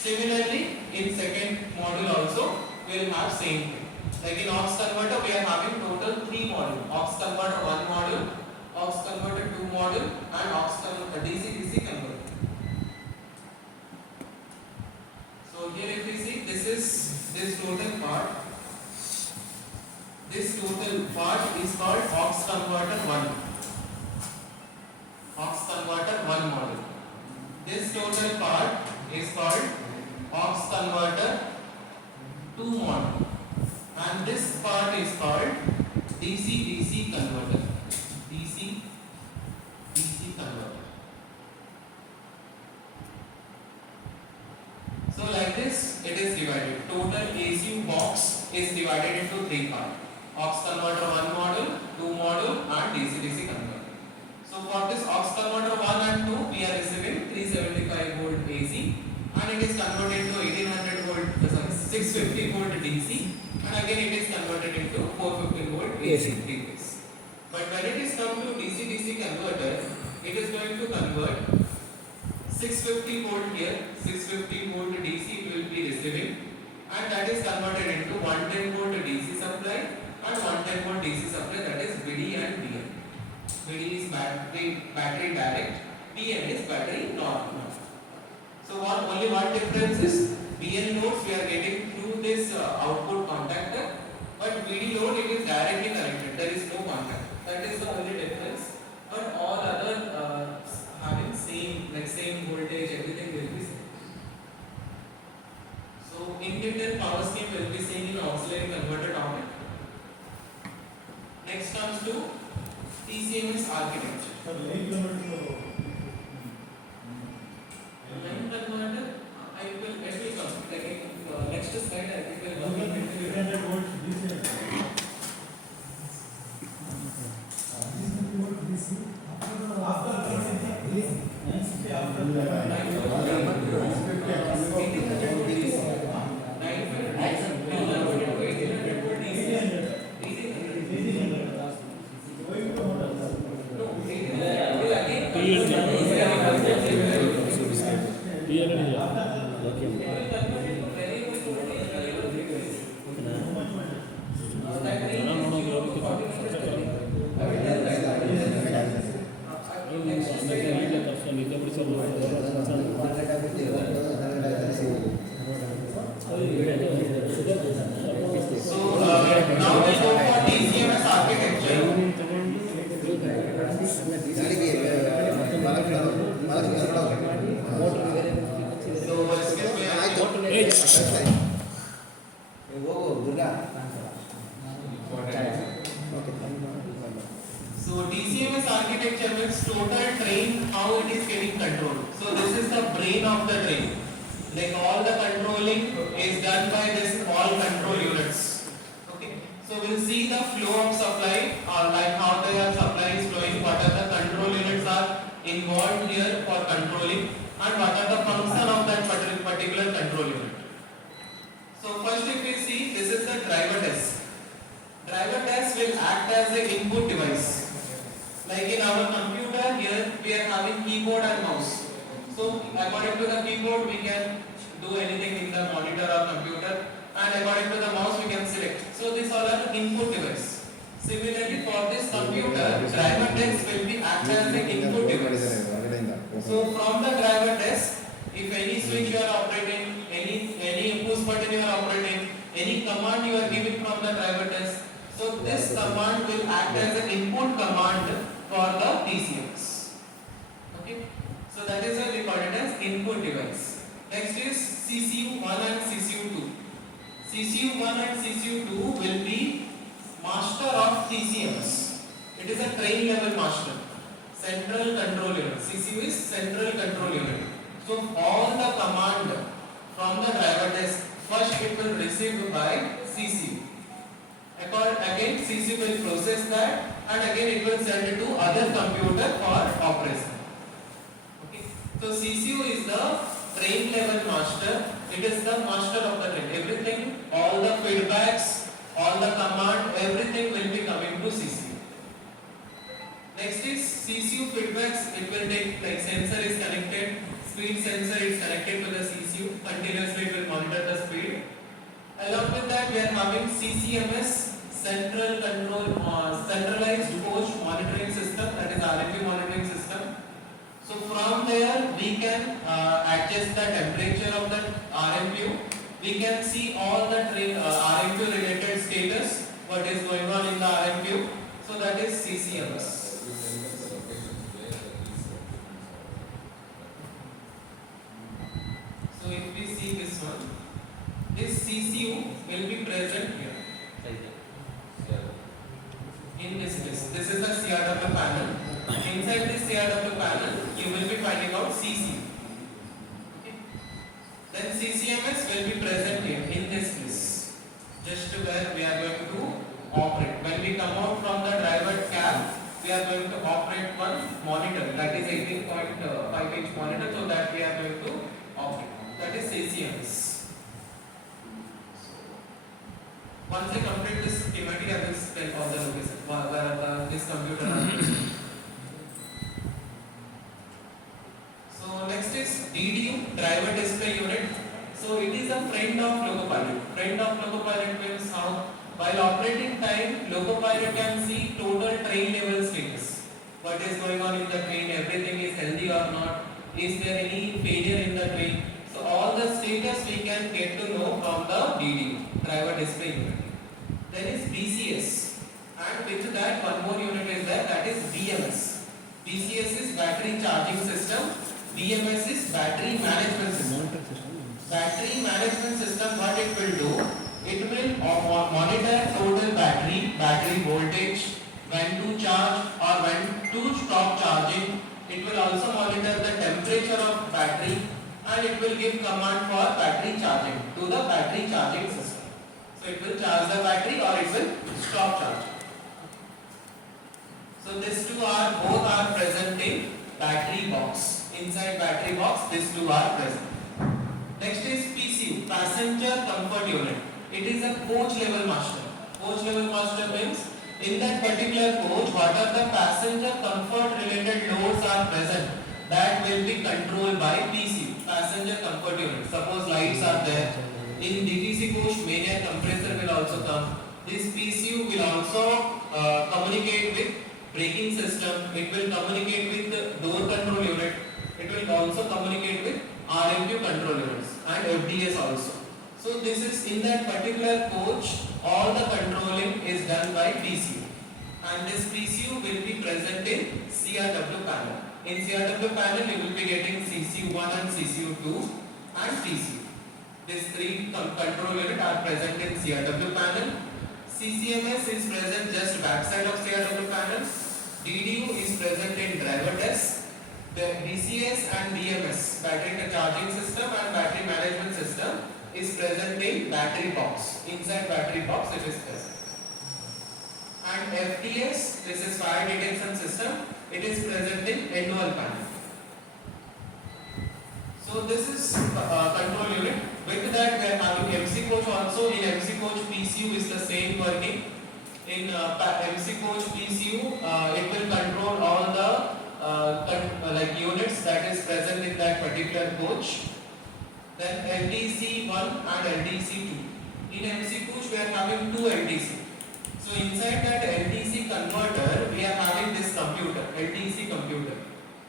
Similarly, in second module also we will have same thing. Like in aux converter we are having total 3 modules: aux converter 1 module, aux converter 2 module, and aux converter DC converter. So here if we see, this is this total part. This total part is called aux converter 1. Aux converter 1 module. This total part is called aux converter 2 module, and this part is called DC converter. DC converter. So like this it is divided. Total ACU box is divided into 3 parts: aux converter 1 module, 2 module, and DC converter. So for this aux converter 1 and 2 we are receiving 375 volt AC, and it is converted to 1800 volt, 650 volt DC, and again it is converted into 450 volt AC 3 phase. But when it is come to DC converter, it is going to convert 650 volt here, 650 volt DC it will be receiving, and that is converted into 110 volt DC supply and 110 volt DC supply, that is VD and BN. VD is battery direct, BN is battery non. So only one difference is BN loads we are getting through this output contactor, but VD load it is directly connected, there is no contact. That is the only difference. But all other having same voltage, everything will be same. So in detail power scheme will be seen in auxiliary converter topic. Next comes to TCMS architecture. Sir, line converter. Line converter, it will come. Like in next slide, I think will come. 800 volts DC. Now we go for TCMS architecture. So excuse me. So TCMS architecture means total train, how it is getting controlled. So this is the brain of the train. Like all the controlling is done by this all control units. Okay. So we'll see the flow of supply, or like how the supply is flowing, what are the control units are involved here for controlling, and what are the function of that particular control unit. So first if we see, this is the driver desk. Driver desk will act as an input device. Like in our computer here we are having keyboard and mouse. So according to the keyboard we can do anything in the monitor or computer, and according to the mouse we can select. So these all are the input device. Similarly, for this computer, driver desk will be act as the input device. So from the driver desk, if any switch you are operating, any push button you are operating, any command you are giving from the driver desk, so this command will act as an input command for the PCMs. Okay, so that is why we call it as input device. Next is CCU1 and CCU2. CCU1 and CCU2 will be master of TCMs. It is a train level master. Central control unit. CCU is central control unit. So all the command from the driver desk, first it will receive by CCU. Again CCU will process that, and again it will send it to other computer for operation. Okay. So CCU is the train level master. It is the master of the train. Everything, all the feedbacks, all the command, everything will be coming to CCU. Next is CCU feedbacks. It will take, like, sensor is connected, speed sensor is connected to the CCU. Continuously it will monitor the speed. Along with that, we are having CCMS, central control, centralized coach monitoring system, that is RMP monitoring system. So from there we can adjust the temperature of the RMPU. We can see all the RMPU related status, what is going on in the RMPU. So that is CCMS. So if we see this one, this CCU will be present here. In this list, this is the CRW panel. Inside this CRW panel, you will be finding out CCU. Okay. Then CCMS will be present here in this list, just where we are going to operate. When we come out from the driver cab, we are going to operate one monitor, that is 18.5 inch monitor, so that we are going to operate. That is CCMS. Once I complete this schematic, I will tell all the location where this computer is. So next is DDU, driver display unit. So it is a friend of Locopilot. Friend of Locopilot means how, while operating time, Locopilot can see total train level status. What is going on in the train, everything is healthy or not, is there any failure in the train. So all the status we can get to know from the DDU, driver display unit. Then is BCS, and with that one more unit is there, that is BMS. BCS is battery charging system, BMS is battery management system. Battery management system, what it will do, it will monitor total battery voltage, when to charge or when to stop charging. It will also monitor the temperature of battery, and it will give command for battery charging to the battery charging system. So it will charge the battery or it will stop charging. So these two are both are present in battery box. Inside battery box, these two are present. Next is PCU, passenger comfort unit. It is a coach level master. Coach level master means in that particular coach, what are the passenger comfort related loads are present, that will be controlled by PCU, passenger comfort unit. Suppose lights are there. In DTC coach, main compressor will also come. This PCU will also communicate with braking system. It will communicate with the door control unit. It will also communicate with RMQ control units and FDS also. So this is in that particular coach, all the controlling is done by PCU. And this PCU will be present in CRW panel. In CRW panel, you will be getting CCU1 and CCU2 and TCU. These three control units are present in CRW panel. CCMS is present just backside of CRW panel. DDU is present in driver desk. The BCS and BMS, battery charging system and battery management system, is present in battery box. Inside battery box it is present. And FDS, this is fire detection system, it is present in annual panel. So this is control unit. With that we are having MC coach also. In MC coach PCU is the same working. In MC coach PCU it will control all the like units that is present in that particular coach. Then LDC1 and LDC2. In MC coach we are having two LDC. So inside that LDC converter, we are having this computer, LDC computer.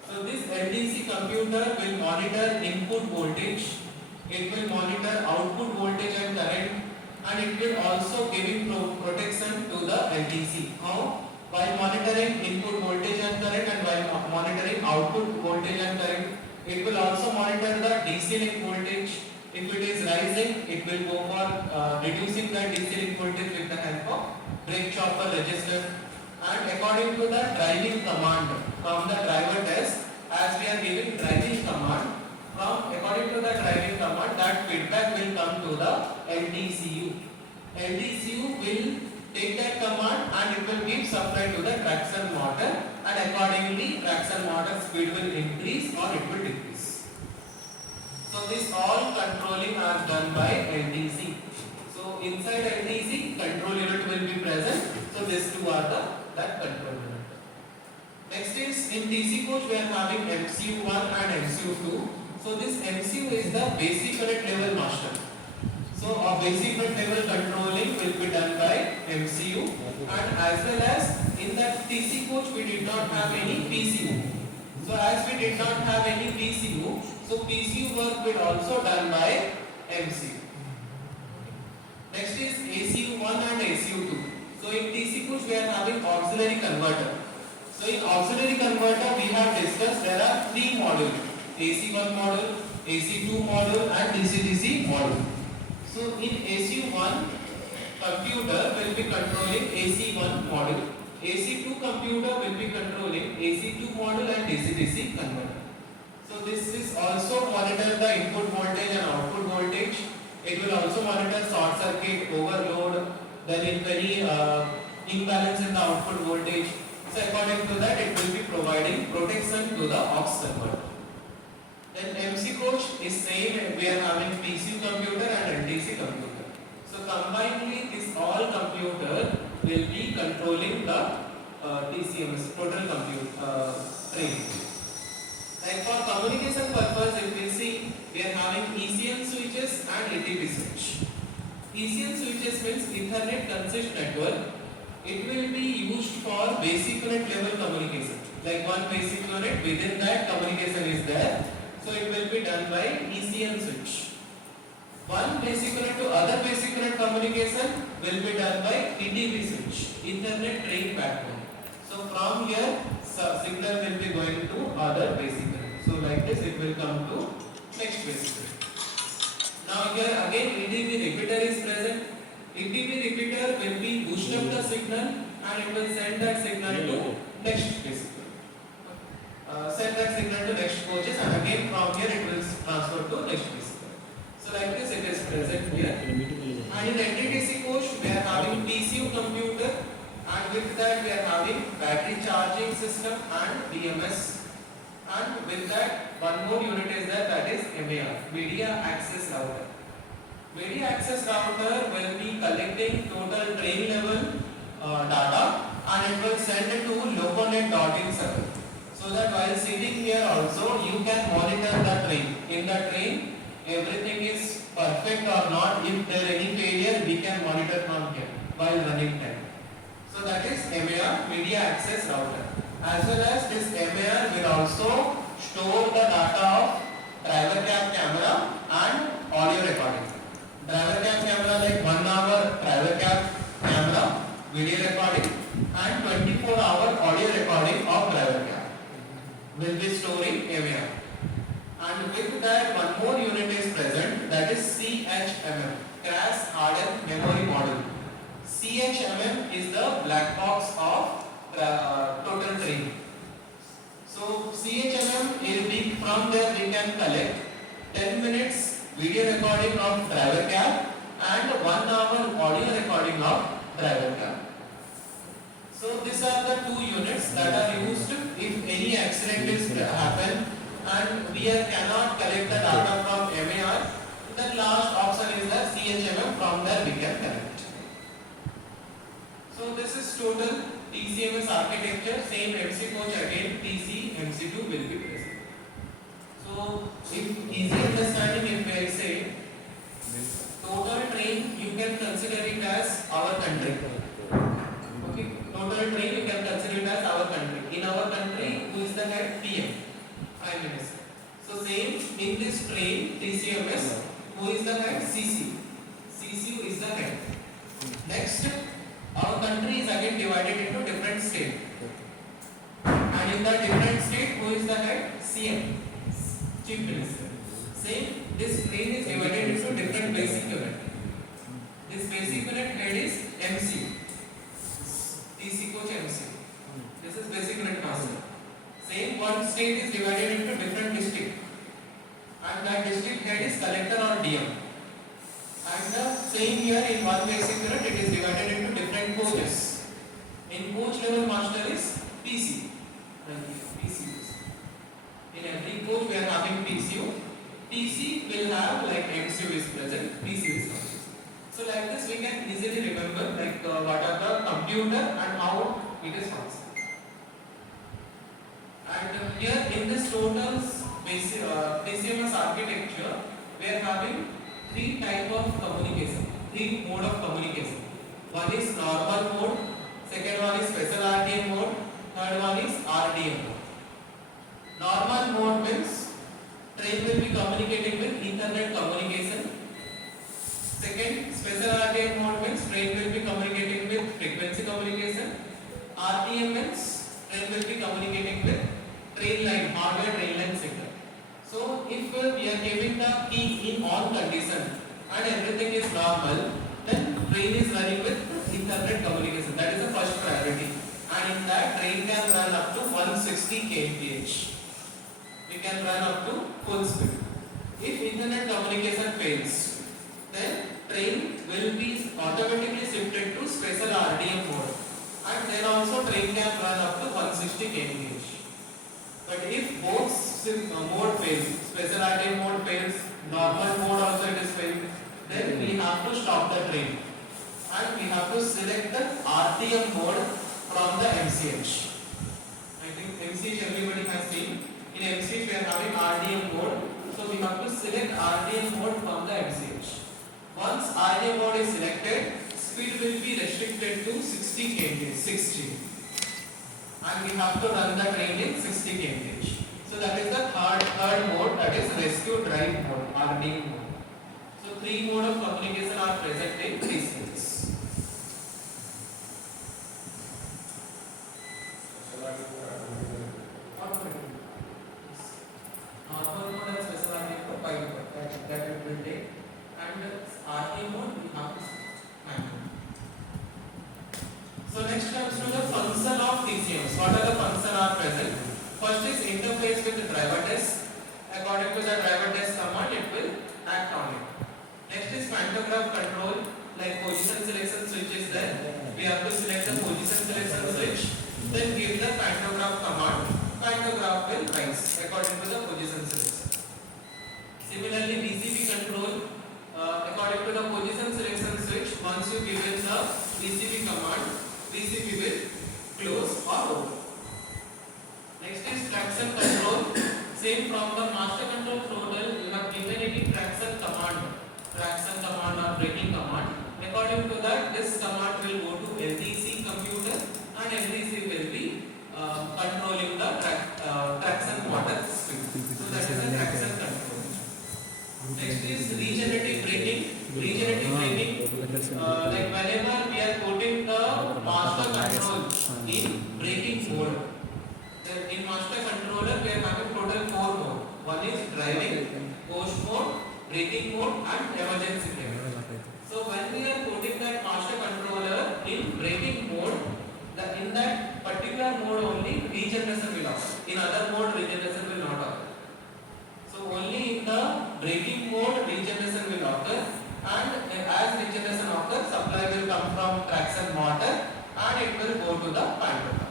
So this LDC computer will monitor input voltage, it will monitor output voltage and current, and it will also giving protection to the LDC. How? While monitoring input voltage and current and while monitoring output voltage and current, it will also monitor the DC link voltage. If it is rising, it will go for reducing the DC link voltage with the help of brake chopper register. And according to the driving command from the driver test, as we are giving driving command, according to the driving command, that feedback will come to the LDCU. LDCU will take that command and it will give supply to the traction motor, and accordingly traction motor speed will increase or it will decrease. So this all controlling are done by LDC. So inside LDC, control unit will be present. So these two are that control unit. Next is in DC coach we are having MCU1 and MCU2. So this MCU is the basic current level master. So our basic current level controlling will be done by MCU, and as well as in that DC coach we did not have any PCU. So as we did not have any PCU, so PCU work will also done by MCU. Next is ACU1 and ACU2. So in DC coach we are having auxiliary converter. So in auxiliary converter we have discussed there are three modules: AC1 module, AC2 module and DC-DC module. So in AC1 computer will be controlling AC1 module, AC2 computer will be controlling AC2 module and DC-DC converter. So this is also monitor the input voltage and output voltage. It will also monitor short circuit, overload, then if any imbalance in the output voltage. So according to that it will be providing protection to the aux converter. Then MC coach is same, we are having PCU computer and LDC computer. So combinedly this all computer will be controlling the TCMS, total compute train. And for communication purpose, if we see, we are having ECM switches and ETP switch. ECM switches means Ethernet Consist Network. It will be used for basic unit level communication. Like one basic unit, within that communication is there. So it will be done by ECM switch. One basic unit to other basic unit communication will be done by ETP switch, Ethernet Train Backbone. So from here, signal will be going to other basic unit. So like this, it will come to next basic unit. Now here again ETP repeater is present. ETP repeater will be boost up the signal and it will send that signal to next basic unit. Send that signal to next coaches, and again from here it will transfer to next basic unit. So like this it is present here. And in NTDC coach we are having PCU computer, and with that we are having battery charging system and BMS. And with that one more unit is there, that is MAR, Media Access Router. Media Access Router will be collecting total train level data, and it will send it to loconet.in server. So that while sitting here also you can monitor the train. In the train everything is perfect or not. If there any failure we can monitor from here while running time. So that is MAR, Media Access Router. As well as this MAR will also store the data of driver cam camera and audio recording. Driver cam camera like 1 hour driver cam camera video recording and 24-hour audio recording of driver cam will be storing MAR. And with that one more unit is present, that is CHMM, Crash Hardened Memory Module. CHMM is the black box of total train. So CHMM is big, from there we can collect 10 minutes video recording of driver cab and 1 hour audio recording of driver cab. So these are the two units that are used if any accident is happen and we cannot collect the data from MAR. The last option is the CHMM, from there we can collect. So this is total TCMS architecture, same MC coach again, TC, MC2 will be present. So if easy understanding, if I say total train, you can consider it as our country. personal train, we can consider it as our country. In our country, who is the head? PM, Prime Minister. So same in this train, TCMS, who is the head? CC. CCU is the head. Next, our country is again divided into different states. And in the different state, who is the head? CM, Chief Minister. Same, this train is divided into different basic unit. This basic unit head is MC. TC coach MC. This is basic unit master. Same, one state is divided into different district. And that district head is collector or DM. And the same here in one basic unit it is divided into different coaches. In coach level master is PC. PCUs. In every coach we are having PCU. PC will have like MCU is present, PCU is not. So like this we can easily remember like what are the computer and how it is functioning. And here in this total PCMS architecture we are having three type of communication, three mode of communication. One is normal mode, second one is special RTM mode, third one is RDM mode. Normal mode means train will be communicating with Ethernet communication. Second, special RTM mode means train will be communicating with frequency communication. RTM means train will be communicating with train line, hardware train line signal. So if we are giving the key in on condition and everything is normal, then train is running with Ethernet communication. That is the first priority. And in that train can run up to 160 kmph. We can run up to full speed. If Ethernet communication fails, then train will be automatically shifted to special RDM mode. And then also train can run up to 160 kmph. But if both mode fails, special RTM mode fails, normal mode also it is failed, then we have to stop the train. And we have to select the RTM mode from the MCH. I think MCH everybody has seen. In MCH we are having RDM mode. So we have to select RDM mode from the MCH. Once RDM mode is selected, speed will be restricted to 60 kmph, 60. And we have to run the train in 60 kmph. So that is the third mode, that is rescue drive mode, RDM mode. So three modes of communication are present in three states. Normal mode and special RTM mode, 5 mode, that it will take. And RTM mode we have to manual. So next comes to the function of TCMs. What are the functions are present? First is interface with the driver test. According to the driver test command, it will act on it. Next is pantograph control, like position selection switch is there. We have to select the position selection switch, then give the pantograph command. Pantograph will rise according to the position selection. Similarly, VCP control, according to the position selection switch, once you give it the VCP command, VCP will close or open. Next is traction control. Same from the master control throttle, you have given it traction command or braking command. According to that, this command will go to LDC computer and LDC will be controlling the traction motor speed. So that is the traction control. Next is regenerative braking. Regenerative braking, like whenever we are putting the master control in braking mode. In master controller we are having total 4 modes. One is driving, push mode, braking mode and emergency brake. So when we are putting that master controller in braking mode, in that particular mode only regeneration will occur. In other mode regeneration will not occur. So only in the braking mode regeneration will occur, and as regeneration occurs, supply will come from traction motor and it will go to the pantograph.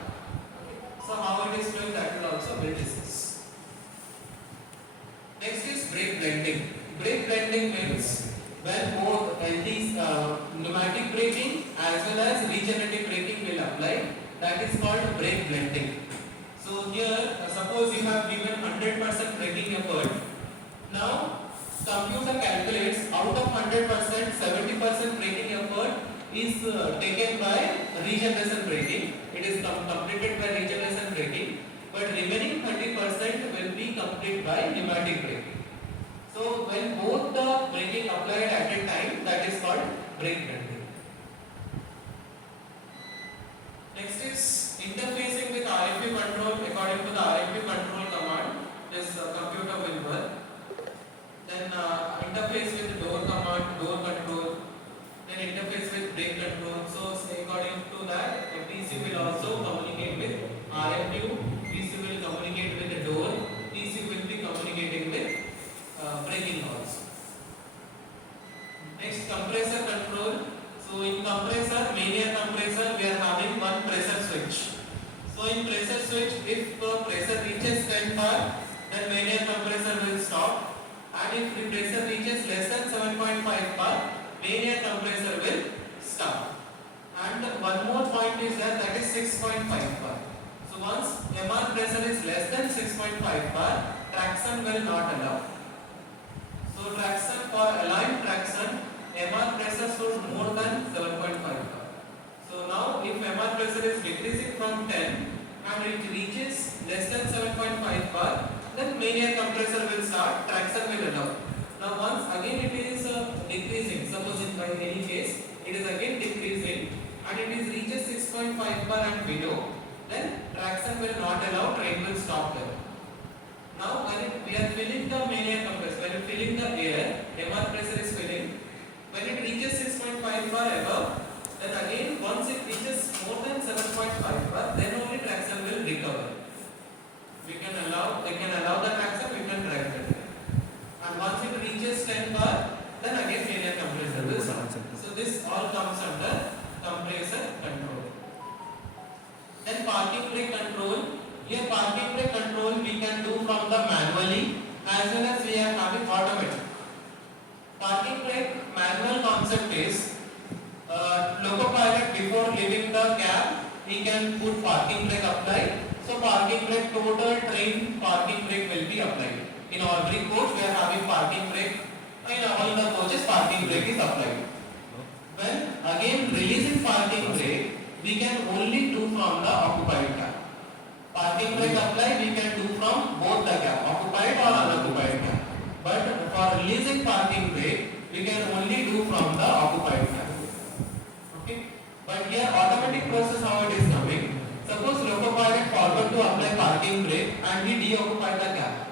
So how it is doing, that will also be discussed. Next is brake blending. Brake blending means when both pneumatic braking as well as regenerative braking will apply, that is called brake blending. So here suppose you have given 100% braking effort. Now computer calculates out of 100% 70% braking effort is taken by regeneration braking. It is completed by regeneration braking, but remaining 30% will be completed by pneumatic braking. So when both the braking applied at a time, that is called brake bending. Next is interfacing with RFQ control. According to the RFQ control command, this computer will work. Then interface with door command, door control. Then interface with brake control. So according to that, the PC will also communicate with RFQ. PC will communicate with the door. PC will be communicating with braking also. Next, compressor control. So in compressor, main air compressor, we are having one pressure switch. So in pressure switch, if the pressure reaches 10 bar, then main air compressor will stop. And if the pressure reaches less than 7.5 bar, main air compressor will stop. And one more point is that is 6.5 bar. So once MR pressure is less than 6.5 bar, traction will not allow. So traction for aligned traction, MR pressure should more than 7.5 bar. So now if MR pressure is decreasing from 10 and it reaches less than 7.5 bar, then main air compressor will start, traction will allow. Now once again it is decreasing, suppose in by any case it is again decreasing and it is reaches 6.5 bar and below, then traction will not allow, train will stop there. Now when we are filling the main air compressor, when filling the air, MR pressure is filling. When it reaches 6.5 bar above, then again once it reaches more than 7.5 bar, then only traction will recover. We can allow the traction, we can drive it. And once it reaches 10 bar, then again main air compressor will start. So this all comes under compressor control. Then parking brake control. Here parking brake control we can do from the manually as well as we are having automatic. Parking brake manual concept is loco pilot before leaving the cab, he can put parking brake apply. So parking brake, total train parking brake will be applied. In every coach we are having parking brake. In all the coaches parking brake is applied. When again releasing parking brake, we can only do from the occupied cab. Parking brake apply we can do from both the cab, occupied or unoccupied cab. But for releasing parking brake, we can only do from the occupied cab. Okay. But here automatic process how it is coming. Suppose loco pilot forgot to apply parking brake and he deoccupy the cab.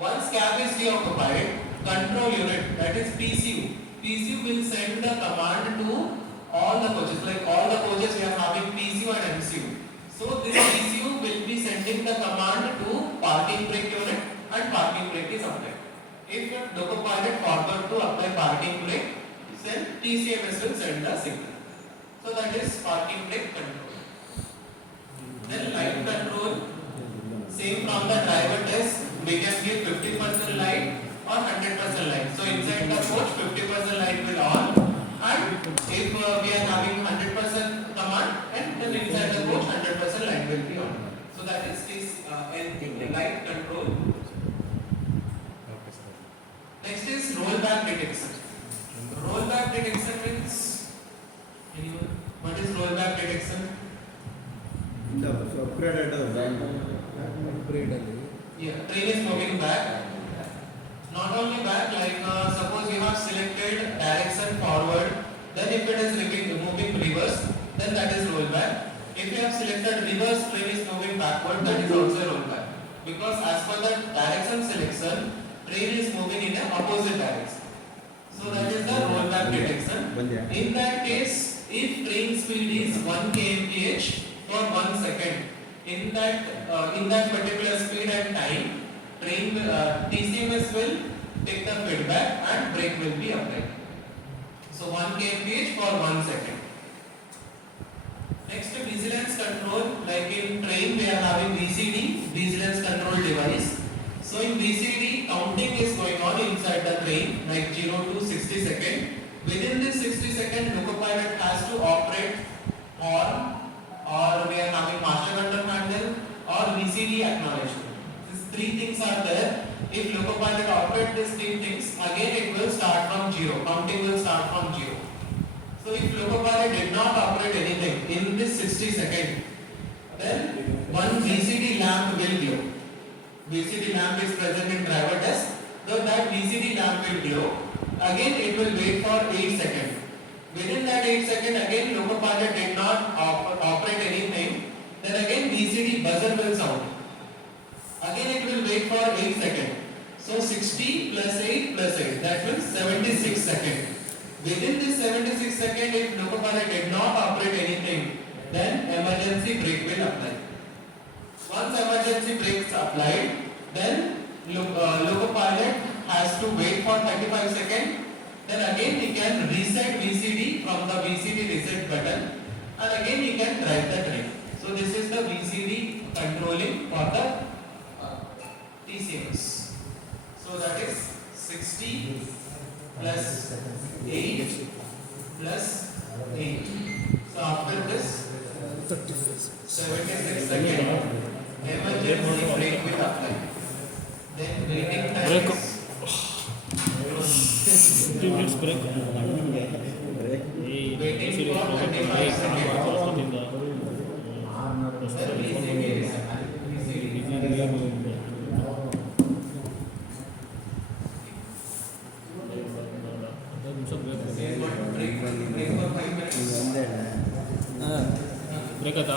Once cab is deoccupied, control unit, that is PCU. PCU will send the command to all the coaches. Like all the coaches we are having PCU and MCU. So this PCU will be sending the command to parking brake unit and parking brake is applied. If loco pilot forgot to apply parking brake, then TCMS will send the signal. So that is parking brake control. Then light control, same from the driver test, we can give 50% light or 100% light. So inside the coach 50% light will on, and if we are having 100% command, and then inside the coach 100% light will be on. So that is this light control. Next is rollback detection. Rollback detection means, anyone? What is rollback detection? Yeah, train is moving back. Not only back, like suppose you have selected direction forward, then if it is moving reverse, then that is rollback. If you have selected reverse, train is moving backward, that is also rollback. Because as per the direction selection, train is moving in an opposite direction. So that is the rollback detection. In that case, if train speed is 1 kmph for 1 second, in that particular speed and time, train TCMS will take the feedback and brake will be applied. So 1 kmph for 1 second. Next, vigilance control. Like in train, we are having VCD, vigilance control device. So in VCD, counting is going on inside the train, like 0 to 60 seconds. Within this 60 seconds, loco pilot has to operate horn, or we are having master control handle, or VCD acknowledgement. These three things are there. If loco pilot operates these three things, again it will start from 0. Counting will start from 0. So if loco pilot pilot did not operate anything in this 60 seconds, then one VCD lamp will glow. VCD lamp is present in driver test, so that VCD lamp will glow. Again it will wait for 8 seconds. Within that 8 seconds, again loco pilot did not operate anything, then again VCD buzzer will sound. Again it will wait for 8 seconds. So 60 plus 8 plus 8, that means 76 seconds. Within this 76 seconds, if loco pilot did not operate anything, then emergency brake will apply. Once emergency brake is applied, then loco pilot has to wait for 35 seconds. Then again he can reset VCD from the VCD reset button, and again he can drive the train. So this is the VCD controlling for the TCS. So that is 60 plus 8 plus 8. So after this 76 seconds, emergency brake will apply. Then waiting time Brake. is 2 minutes break. waiting for 35 seconds. Then VCD is brake for 5 minutes. Break ಆಯ್ತಾ